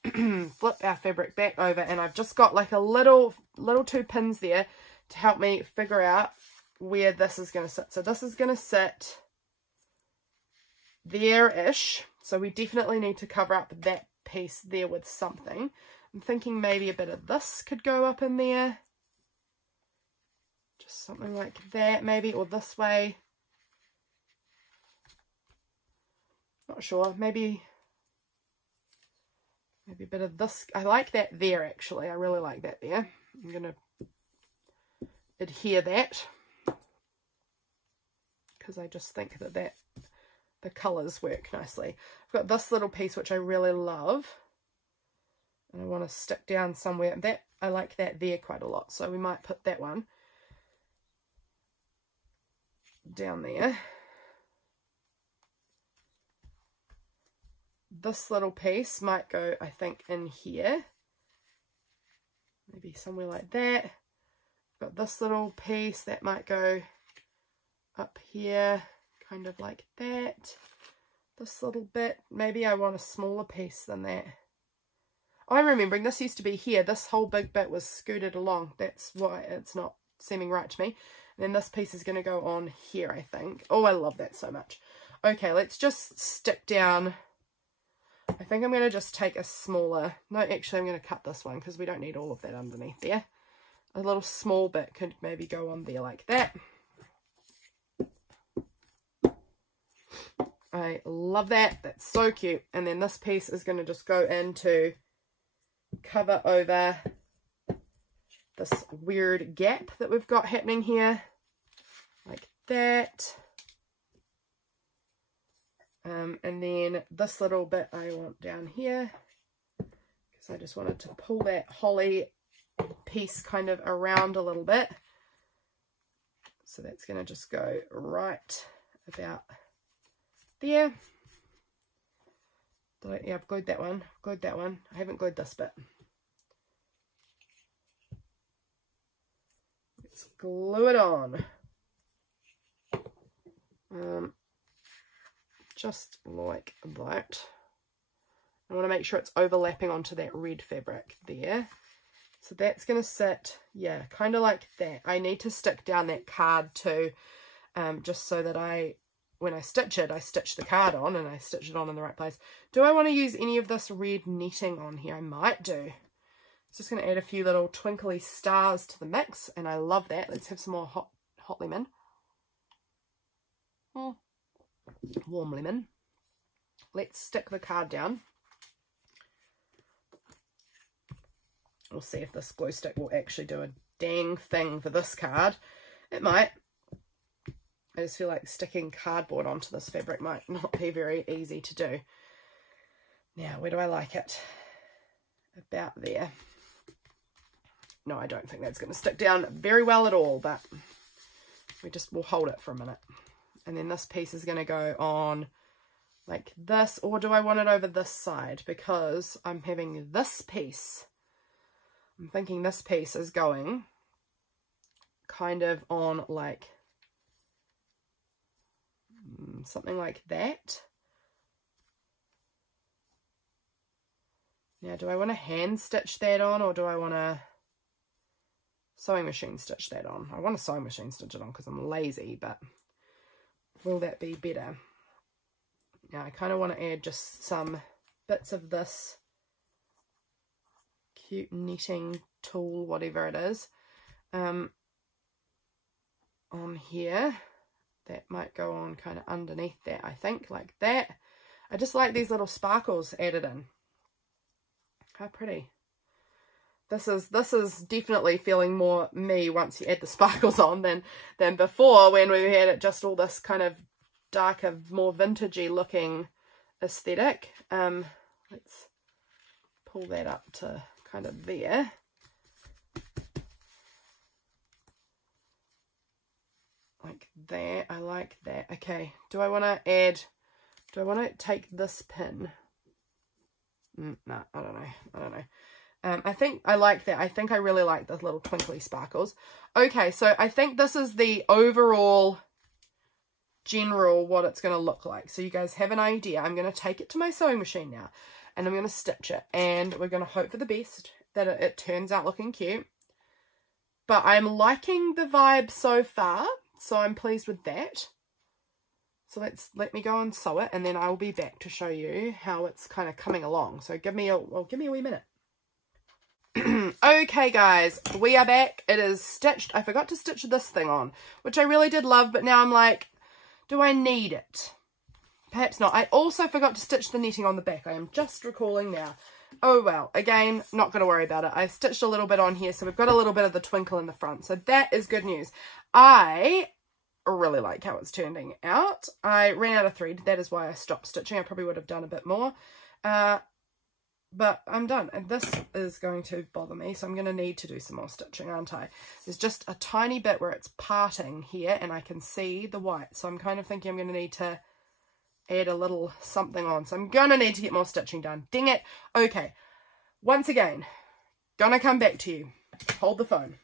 flip our fabric back over, and I've just got like a little two pins there to help me figure out where this is going to sit. So this is going to sit there-ish. So we definitely need to cover up that piece there with something. I'm thinking maybe a bit of this could go up in there. Just something like that maybe, or this way. Not sure. Maybe a bit of this. I like that there actually. I really like that there. I'm going to adhere that, because I just think that the colours work nicely. I've got this little piece which I really love, and I want to stick down somewhere. That I like that there quite a lot, so we might put that one down there. This little piece might go, I think, in here, maybe somewhere like that. Got this little piece that might go up here, kind of like that. This little bit, maybe I want a smaller piece than that. Oh, I'm remembering this used to be here. This whole big bit was scooted along. That's why it's not seeming right to me. And then this piece is going to go on here, I think. Oh, I love that so much. Okay, let's just stick down. I think I'm going to just take a smaller, no, actually I'm going to cut this one because we don't need all of that underneath there. A little small bit could maybe go on there like that. I love that. That's so cute. And then this piece is going to just go into cover over this weird gap that we've got happening here, like that. And then this little bit I want down here, because I just wanted to pull that holly piece kind of around a little bit. So that's going to just go right about there. Yeah, I've glued that one. Glued that one. I haven't glued this bit. Let's glue it on. Just like that. I want to make sure it's overlapping onto that red fabric there. So that's going to sit, yeah, kind of like that. I need to stick down that card too, just so that when I stitch it, I stitch the card on and I stitch it on in the right place. Do I want to use any of this red netting on here? I might do. It's just going to add a few little twinkly stars to the mix, and I love that. Let's have some more hot lemon. Warm lemon. Let's stick the card down. We'll see if this glue stick will actually do a dang thing for this card. It might. I just feel like sticking cardboard onto this fabric might not be very easy to do. Now, where do I like it? About there. No, I don't think that's going to stick down very well at all, but we'll hold it for a minute. And then this piece is going to go on like this, or do I want it over this side? Because I'm having this piece, I'm thinking this piece is going kind of on like something like that. Now, do I want to hand stitch that on, or do I want to sewing machine stitch that on? I want to sewing machine stitch it on because I'm lazy, but will that be better? Now, I kind of want to add just some bits of this cute knitting tool, whatever it is, on here. That might go on kind of underneath that, I think, like that. I just like these little sparkles added in. How pretty. This is definitely feeling more me once you add the sparkles on than before, when we had it just all this kind of darker, more vintagey looking aesthetic. Let's pull that up to kind of there. Like that. I like that. Okay, do I want to take this pin? No, I don't know. I think I like that. I think I really like the little twinkly sparkles. Okay, so I think this is the overall general what it's going to look like. So you guys have an idea. I'm going to take it to my sewing machine now, and I'm going to stitch it, and we're going to hope for the best that it turns out looking cute. But I'm liking the vibe so far, so I'm pleased with that. So let me go and sew it, and then I'll be back to show you how it's kind of coming along. So give me a wee minute. Okay guys, we are back. It is stitched. I forgot to stitch this thing on, which I really did love, but now I'm like, do I need it? Perhaps not. I also forgot to stitch the netting on the back. I am just recalling now. Oh well, again, not going to worry about it. I stitched a little bit on here, so we've got a little bit of the twinkle in the front, so that is good news. I really like how it's turning out. I ran out of thread. That is why I stopped stitching. I probably would have done a bit more. But I'm done, and this is going to bother me, so I'm going to need to do some more stitching, aren't I? There's just a tiny bit where it's parting here, and I can see the white, so I'm kind of thinking I'm going to need to add a little something on, so I'm going to need to get more stitching done. Dang it. Okay, once again, gonna come back to you. Hold the phone.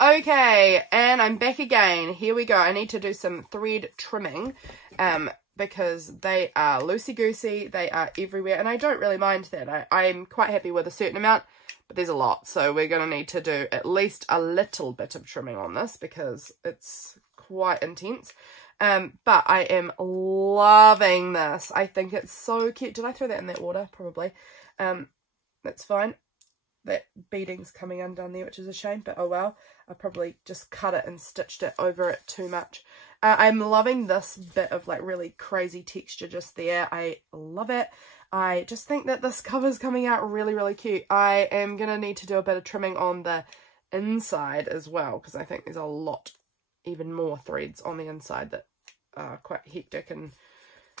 Okay, and I'm back again. Here we go. I need to do some thread trimming, because they are loosey-goosey, they are everywhere, and I don't really mind that. I'm quite happy with a certain amount, but there's a lot, so we're going to need to do at least a little bit of trimming on this, because it's quite intense. But I am loving this. I think it's so cute. Did I throw that in that water? Probably. That's fine. That beading's coming undone there, which is a shame, but oh well. I've probably just cut it and stitched it over it too much. I'm loving this bit of like really crazy texture just there. I love it. I just think that this cover's coming out really, really cute. I am going to need to do a bit of trimming on the inside as well, because I think there's a lot, even more threads on the inside that are quite hectic and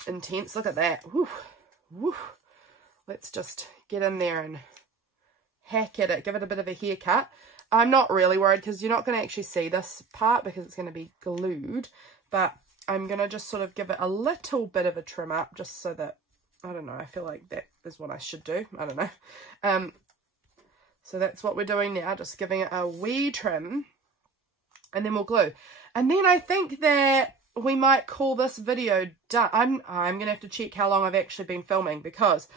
intense. Look at that. Woo, woo. Let's just get in there and hack at it, give it a bit of a haircut. I'm not really worried because you're not going to actually see this part because it's going to be glued, but I'm going to just sort of give it a little bit of a trim up just so that, I don't know, I feel like that is what I should do. I don't know. So that's what we're doing now, just giving it a wee trim, and then we'll glue. And then I think that we might call this video done. I'm going to have to check how long I've actually been filming, because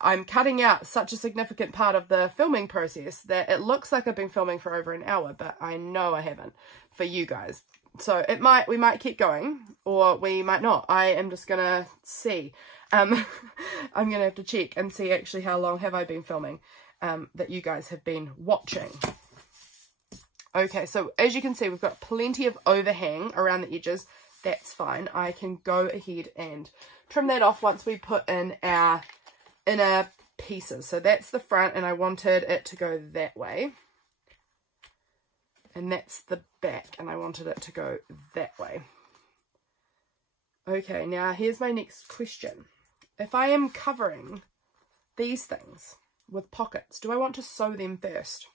I'm cutting out such a significant part of the filming process that it looks like I've been filming for over an hour, but I know I haven't for you guys. So we might keep going, or we might not. I am just going to see. I'm going to have to check and see actually how long have I been filming that you guys have been watching. Okay, so as you can see, we've got plenty of overhang around the edges. That's fine. I can go ahead and trim that off once we put in our inner pieces. So that's the front, and I wanted it to go that way. And that's the back, and I wanted it to go that way. Okay, now here's my next question. If I am covering these things with pockets, do I want to sew them first?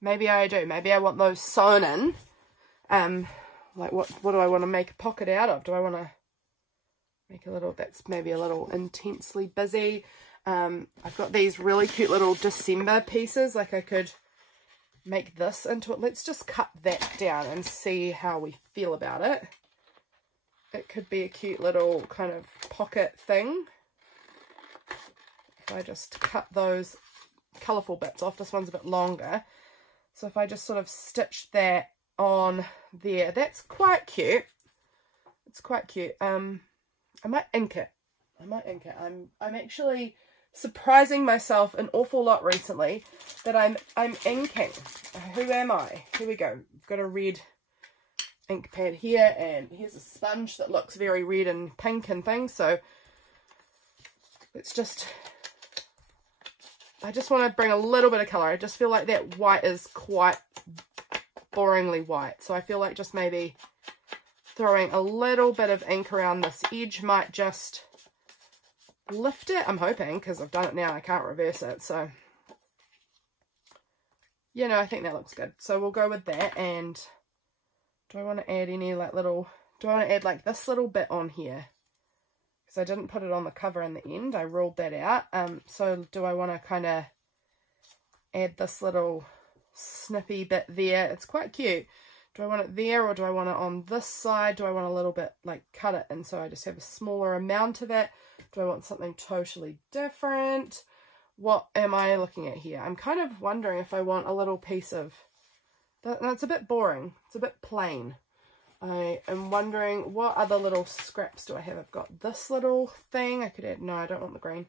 Maybe I do. Maybe I want those sewn in. Like what do I want to make a pocket out of? Do I want to make a little, that's maybe a little intensely busy. I've got these really cute little December pieces. Like I could make this into it. Let's just cut that down and see how we feel about it. It could be a cute little kind of pocket thing. If I just cut those colourful bits off, this one's a bit longer. So if I just sort of stitch that on there, that's quite cute. It's quite cute. I might ink it. I'm actually surprising myself an awful lot recently that I'm inking. Who am I? Here we go. I've got a red ink pad here, and here's a sponge that looks very red and pink and things. So let's just, I just want to bring a little bit of colour. I just feel like that white is quite boringly white. So I feel like just maybe throwing a little bit of ink around this edge might just lift it. I'm hoping, because I've done it now, I can't reverse it. So, you know, I think that looks good. So we'll go with that. And do I want to add any like little, do I want to add like this little bit on here? Because I didn't put it on the cover in the end. I ruled that out. So do I want to kind of add this little snippy bit there? It's quite cute. Do I want it there, or do I want it on this side? Do I want a little bit like cut it, and so I just have a smaller amount of it? Do I want something totally different? What am I looking at here? I'm kind of wondering if I want a little piece of that. No, it's a bit boring. It's a bit plain. I am wondering what other little scraps do I have. I've got this little thing. I could add, no, I don't want the green.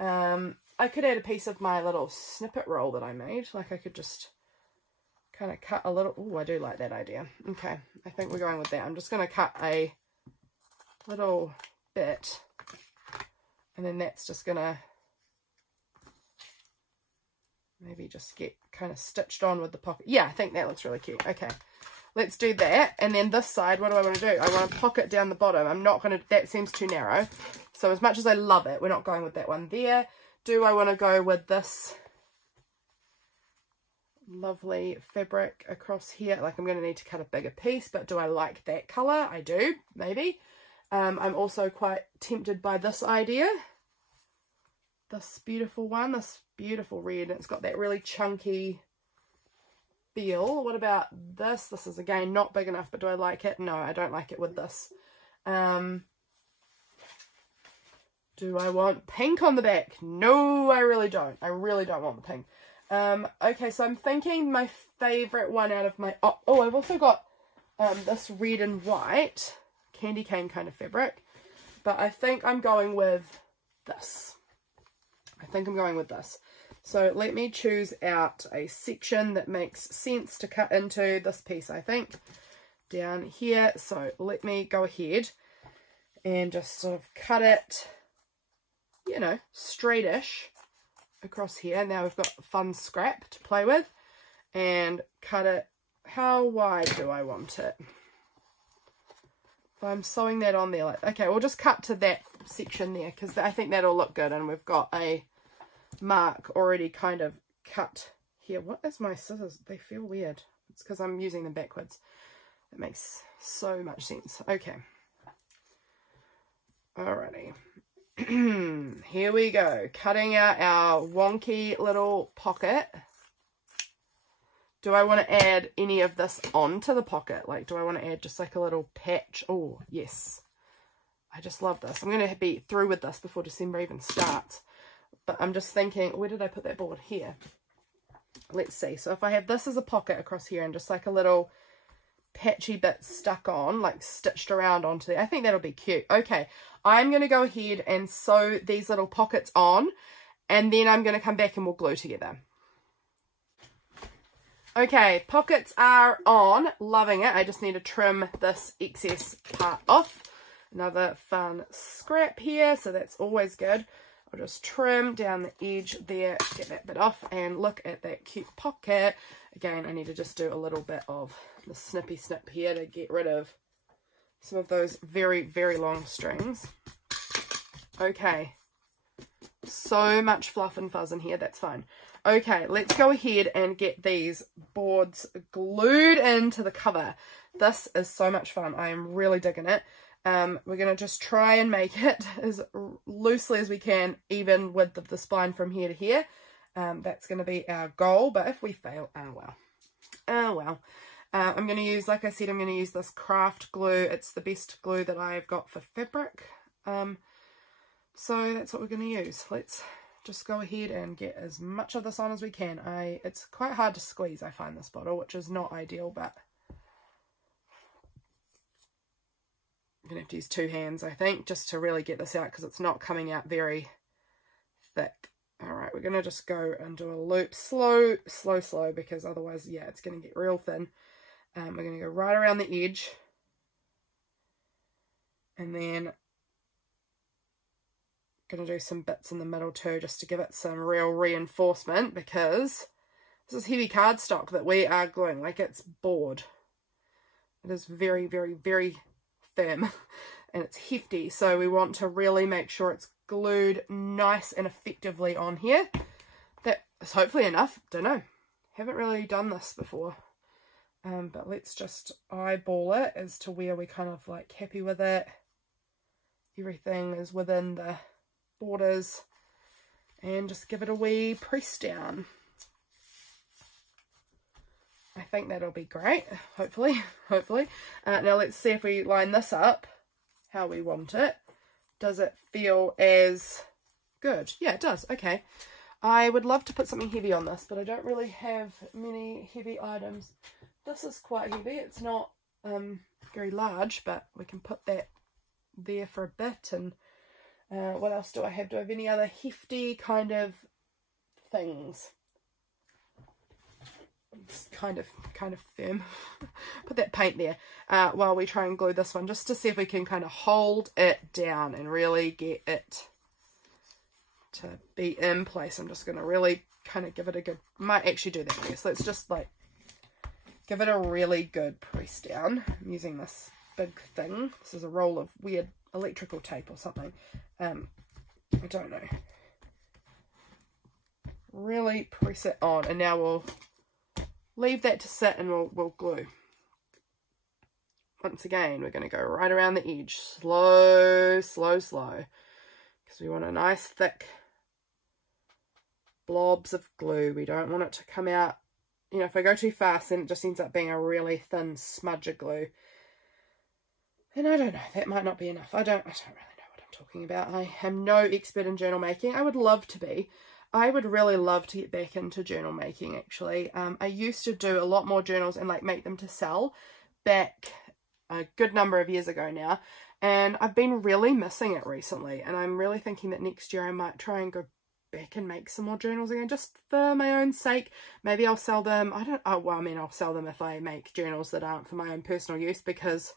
I could add a piece of my little snippet roll that I made. Like I could just kind of cut a little. Oh, I do like that idea. Okay, I think we're going with that. I'm just going to cut a little bit, and then that's just going to maybe just get kind of stitched on with the pocket. Yeah, I think that looks really cute. Okay, let's do that. And then this side, what do I want to do? I want to pocket down the bottom. I'm not going to, that seems too narrow. So as much as I love it, we're not going with that one there. Do I want to go with this lovely fabric across here? Like I'm going to need to cut a bigger piece, but do I like that colour? I do, maybe. I'm also quite tempted by this idea. This beautiful one, this beautiful red. It's got that really chunky feel. What about this? This is again not big enough, but do I like it? No, I don't like it with this. Do I want pink on the back? No, I really don't. I really don't want the pink. Okay, so I'm thinking my favourite one out of my... Oh, I've also got this red and white candy cane kind of fabric. But I think I'm going with this. So let me choose out a section that makes sense to cut into. This piece, I think, down here. So let me go ahead and just sort of cut it you know, straightish across here. Now we've got fun scrap to play with, and cut it. How wide do I want it? If I'm sewing that on there, like, okay, we'll just cut to that section there, because I think that'll look good, and we've got a mark already kind of cut here. What is my scissors? They feel weird. It's because I'm using them backwards. It makes so much sense. Okay. Alrighty. Here we go. Cutting out our wonky little pocket. Do I want to add any of this onto the pocket? Like, do I want to add just like a little patch? Oh, yes. I just love this. I'm going to be through with this before December even starts. But I'm just thinking, where did I put that board? Here. Let's see. So if I have this as a pocket across here and just like a little patchy bit stuck on, like stitched around onto there, I think that'll be cute. Okay, I'm going to go ahead and sew these little pockets on, and then I'm going to come back and we'll glue together. Okay, pockets are on. Loving it. I just need to trim this excess part off. Another fun scrap here, so that's always good. I'll just trim down the edge there, get that bit off, and look at that cute pocket. Again, I need to just do a little bit of the snippy snip here to get rid of some of those very, very long strings. Okay, so much fluff and fuzz in here, that's fine. Okay, let's go ahead and get these boards glued into the cover. This is so much fun. I am really digging it. We're going to just try and make it as loosely as we can, even width of the spine from here to here. That's going to be our goal, but if we fail, oh well. Oh well. I'm going to use, like I said, I'm going to use this craft glue. It's the best glue that I've got for fabric. So that's what we're going to use. Let's just go ahead and get as much of this on as we can. It's quite hard to squeeze, I find, this bottle, which is not ideal, but I'm going to have to use two hands, I think, just to really get this out, because it's not coming out very thick. Alright, we're going to just go and do a loop slow, because otherwise, yeah, it's going to get real thin. We're going to go right around the edge, and then going to do some bits in the middle too, just to give it some real reinforcement, because this is heavy cardstock that we are gluing. Like, it's board. It is very, very, very firm, and it's hefty, so we want to really make sure it's glued nice and effectively on here. That is hopefully enough. Don't know, haven't really done this before, but let's just eyeball it as to where we're kind of like happy with it. Everything is within the borders, and just give it a wee press down. I think that'll be great, hopefully. Now let's see if we line this up how we want it. Does it feel as good? Yeah, it does. Okay. I would love to put something heavy on this, but I don't really have many heavy items. This is quite heavy. It's not very large, but we can put that there for a bit. And what else do I have? Do I have any other hefty kind of things? It's kind of firm. Put that paint there while we try and glue this one, just to see if we can kind of hold it down and really get it to be in place. I'm just going to really kind of give it a good, might actually do that first. Let's just like give it a really good press down. I'm using this big thing. This is a roll of weird electrical tape or something. I don't know. Really press it on, and now we'll leave that to sit, and we'll glue. Once again, we're going to go right around the edge. Slow, because we want a nice thick blobs of glue. We don't want it to come out, you know, if I go too fast, then it just ends up being a really thin smudge of glue. And I don't know, that might not be enough. I don't really know what I'm talking about. I am no expert in journal making. I would love to be. I would really love to get back into journal making, actually. I used to do a lot more journals and like make them to sell back a good number of years ago now, and I've been really missing it recently, and I'm really thinking that next year I might try and go back and make some more journals again, just for my own sake. Maybe I'll sell them. I'll sell them if I make journals that aren't for my own personal use, because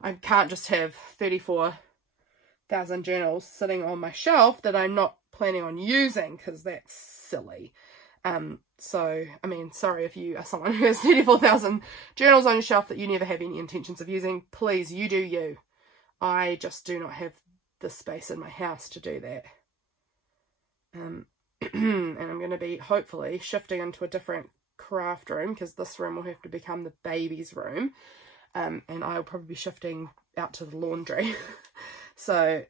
I can't just have 34 thousand journals sitting on my shelf that I'm not planning on using, because that's silly. So, I mean, sorry if you are someone who has 34,000 journals on your shelf that you never have any intentions of using. Please, you do you. I just do not have the space in my house to do that. And I'm going to be, hopefully, shifting into a different craft room, because this room will have to become the baby's room. And I'll probably be shifting out to the laundry. So,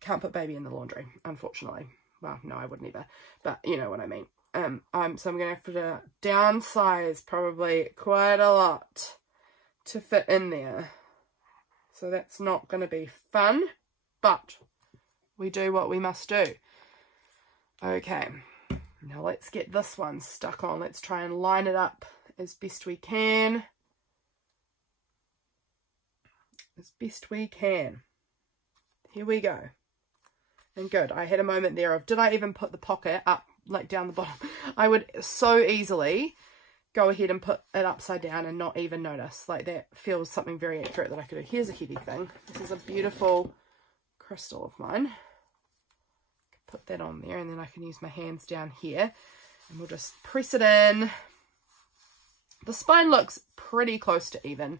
can't put baby in the laundry, unfortunately. Well, no, I wouldn't either. But you know what I mean. So I'm going to have to downsize probably quite a lot to fit in there. So that's not going to be fun, but we do what we must do. Okay, now let's get this one stuck on. Let's try and line it up as best we can. As best we can. Here we go. And good, I had a moment there of, did I even put the pocket up, like down the bottom? I would so easily go ahead and put it upside down and not even notice. Like, that feels something very accurate that I could do. Here's a heavy thing. This is a beautiful crystal of mine. Put that on there, and then I can use my hands down here, and we'll just press it in. The spine looks pretty close to even.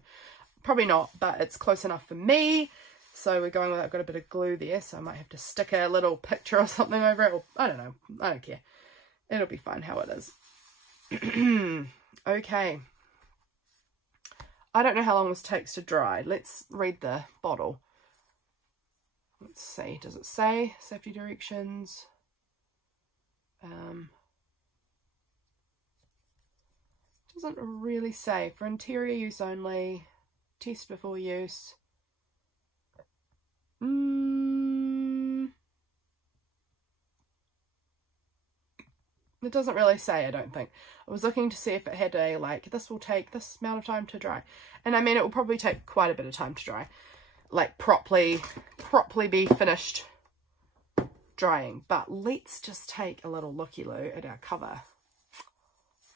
Probably not, but it's close enough for me. So we're going with, I've got a bit of glue there, so I might have to stick a little picture or something over it. Or, I don't know. I don't care. It'll be fine how it is. Okay. I don't know how long this takes to dry. Let's read the bottle. Let's see. Does it say safety directions? Doesn't really say. For interior use only. Test before use. It doesn't really say, I don't think. I was looking to see if it had a, like, this will take this amount of time to dry. And I mean, it will probably take quite a bit of time to dry. Like, properly be finished drying. But let's just take a little looky-loo at our cover.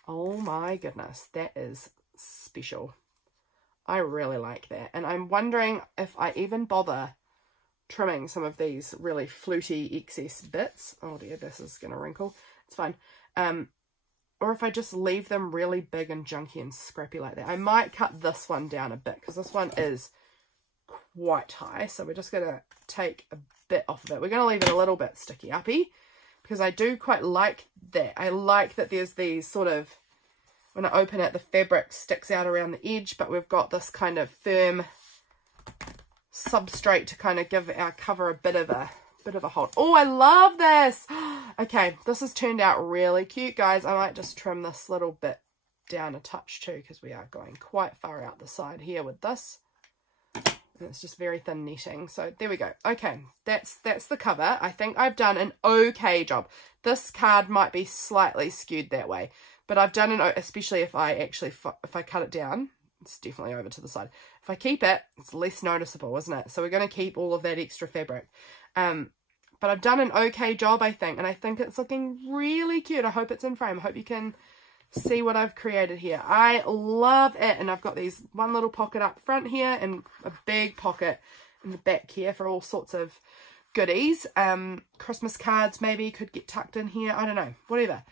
Oh my goodness, that is special. I really like that. And I'm wondering if I even bother trimming some of these really fluty excess bits. Oh dear, this is going to wrinkle. It's fine. Or if I just leave them really big and junky and scrappy like that. I might cut this one down a bit, because this one is quite high. So we're just going to take a bit off of it. We're going to leave it a little bit sticky uppy, because I do quite like that. I like that there's these sort of, when I open it, the fabric sticks out around the edge, but we've got this kind of firm substrate to kind of give our cover a bit of a hold. Oh, I love this. Okay, this has turned out really cute, guys. I might just trim this little bit down a touch too, because we are going quite far out the side here with this. And it's just very thin netting. So there we go. Okay, that's the cover. I think I've done an okay job. This card might be slightly skewed that way, but I've done especially if I actually, if I cut it down, it's definitely over to the side. If I keep it, it's less noticeable, isn't it? So we're going to keep all of that extra fabric. But I've done an okay job, I think, and I think it's looking really cute. I hope it's in frame. I hope you can see what I've created here. I love it, and I've got these one little pocket up front here and a big pocket in the back here for all sorts of goodies. Christmas cards maybe could get tucked in here. I don't know, whatever.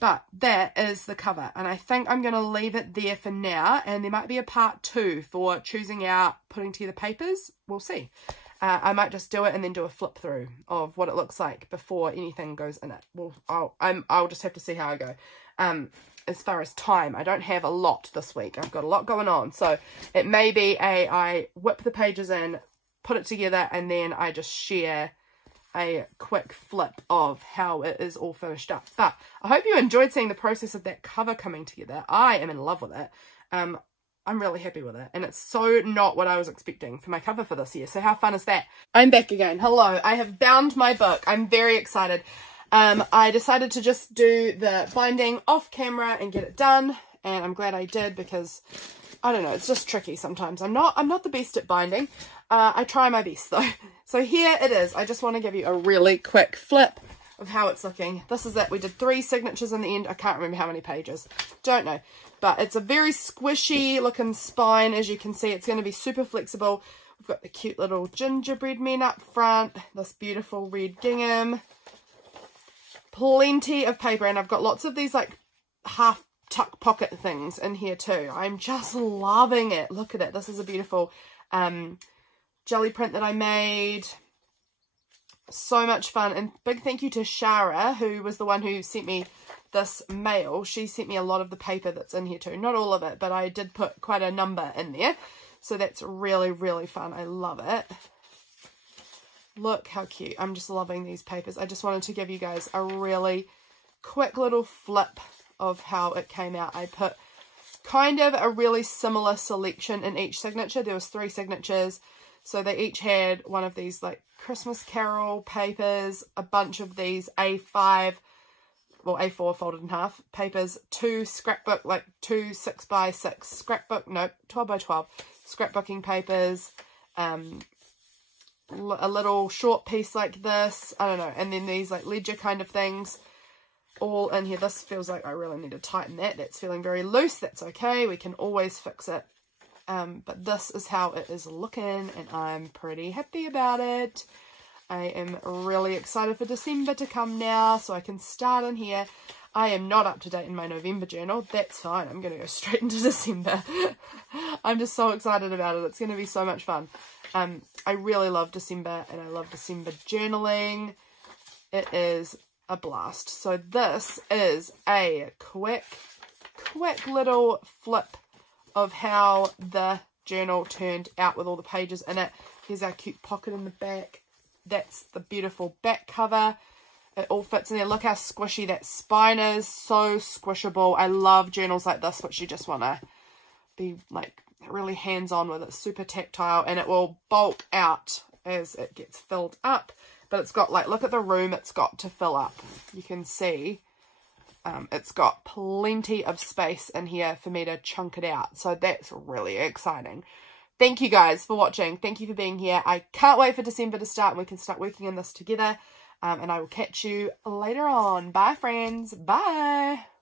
But that is the cover, and I think I'm going to leave it there for now, and there might be a part 2 for choosing out, putting together papers. We'll see. I might just do it and then do a flip through of what it looks like before anything goes in it. Well, I'll just have to see how I go. As far as time, I don't have a lot this week. I've got a lot going on, so it may be I whip the pages in, put it together, and then I just share a quick flip of how it is all finished up. But I hope you enjoyed seeing the process of that cover coming together. I am in love with it. I'm really happy with it, and it's so not what I was expecting for my cover for this year. So how fun is that? I'm back again. Hello. I have bound my book. I'm very excited. I decided to just do the binding off camera and get it done, and I'm glad I did, because I don't know, it's just tricky sometimes. I'm not the best at binding. I try my best though. So here it is. I just want to give you a really quick flip of how it's looking. This is it. We did 3 signatures in the end. I can't remember how many pages. Don't know. But it's a very squishy looking spine. As you can see, it's going to be super flexible. We've got the cute little gingerbread men up front, this beautiful red gingham, plenty of paper, and I've got lots of these like half tuck pocket things in here too. I'm just loving it. Look at it. This is a beautiful jelly print that I made. So much fun, and big thank you to Shara, who was the one who sent me this mail. She sent me a lot of the paper that's in here too. Not all of it, but I did put quite a number in there. So that's really, really fun. I love it. Look how cute. I'm just loving these papers. I just wanted to give you guys a really quick little flip of how it came out. I put kind of a really similar selection in each signature. There was 3 signatures. So they each had one of these like Christmas Carol papers, a bunch of these A5, well A4 folded in half papers, 2 scrapbook, like 2 6x6 scrapbook, no, 12x12 scrapbooking papers, a little short piece like this, I don't know, and then these like ledger kind of things all in here. This feels like I really need to tighten that. That's feeling very loose. That's okay. We can always fix it. But this is how it is looking, and I'm pretty happy about it. I am really excited for December to come now, so I can start in here. I am not up to date in my November journal. That's fine. I'm going to go straight into December. I'm just so excited about it. It's going to be so much fun. I really love December, and I love December journaling. It is a blast. So this is a quick little flip of how the journal turned out with all the pages in it. Here's our cute pocket in the back. That's the beautiful back cover. It all fits in there. Look how squishy that spine is. So squishable. I love journals like this, which you just want to be like really hands-on with. It's super tactile, and it will bulk out as it gets filled up. But it's got like, look at the room it's got to fill up. You can see it's got plenty of space in here for me to chunk it out. So that's really exciting. Thank you guys for watching. Thank you for being here. I can't wait for December to start, and we can start working on this together. And I will catch you later on. Bye, friends. Bye.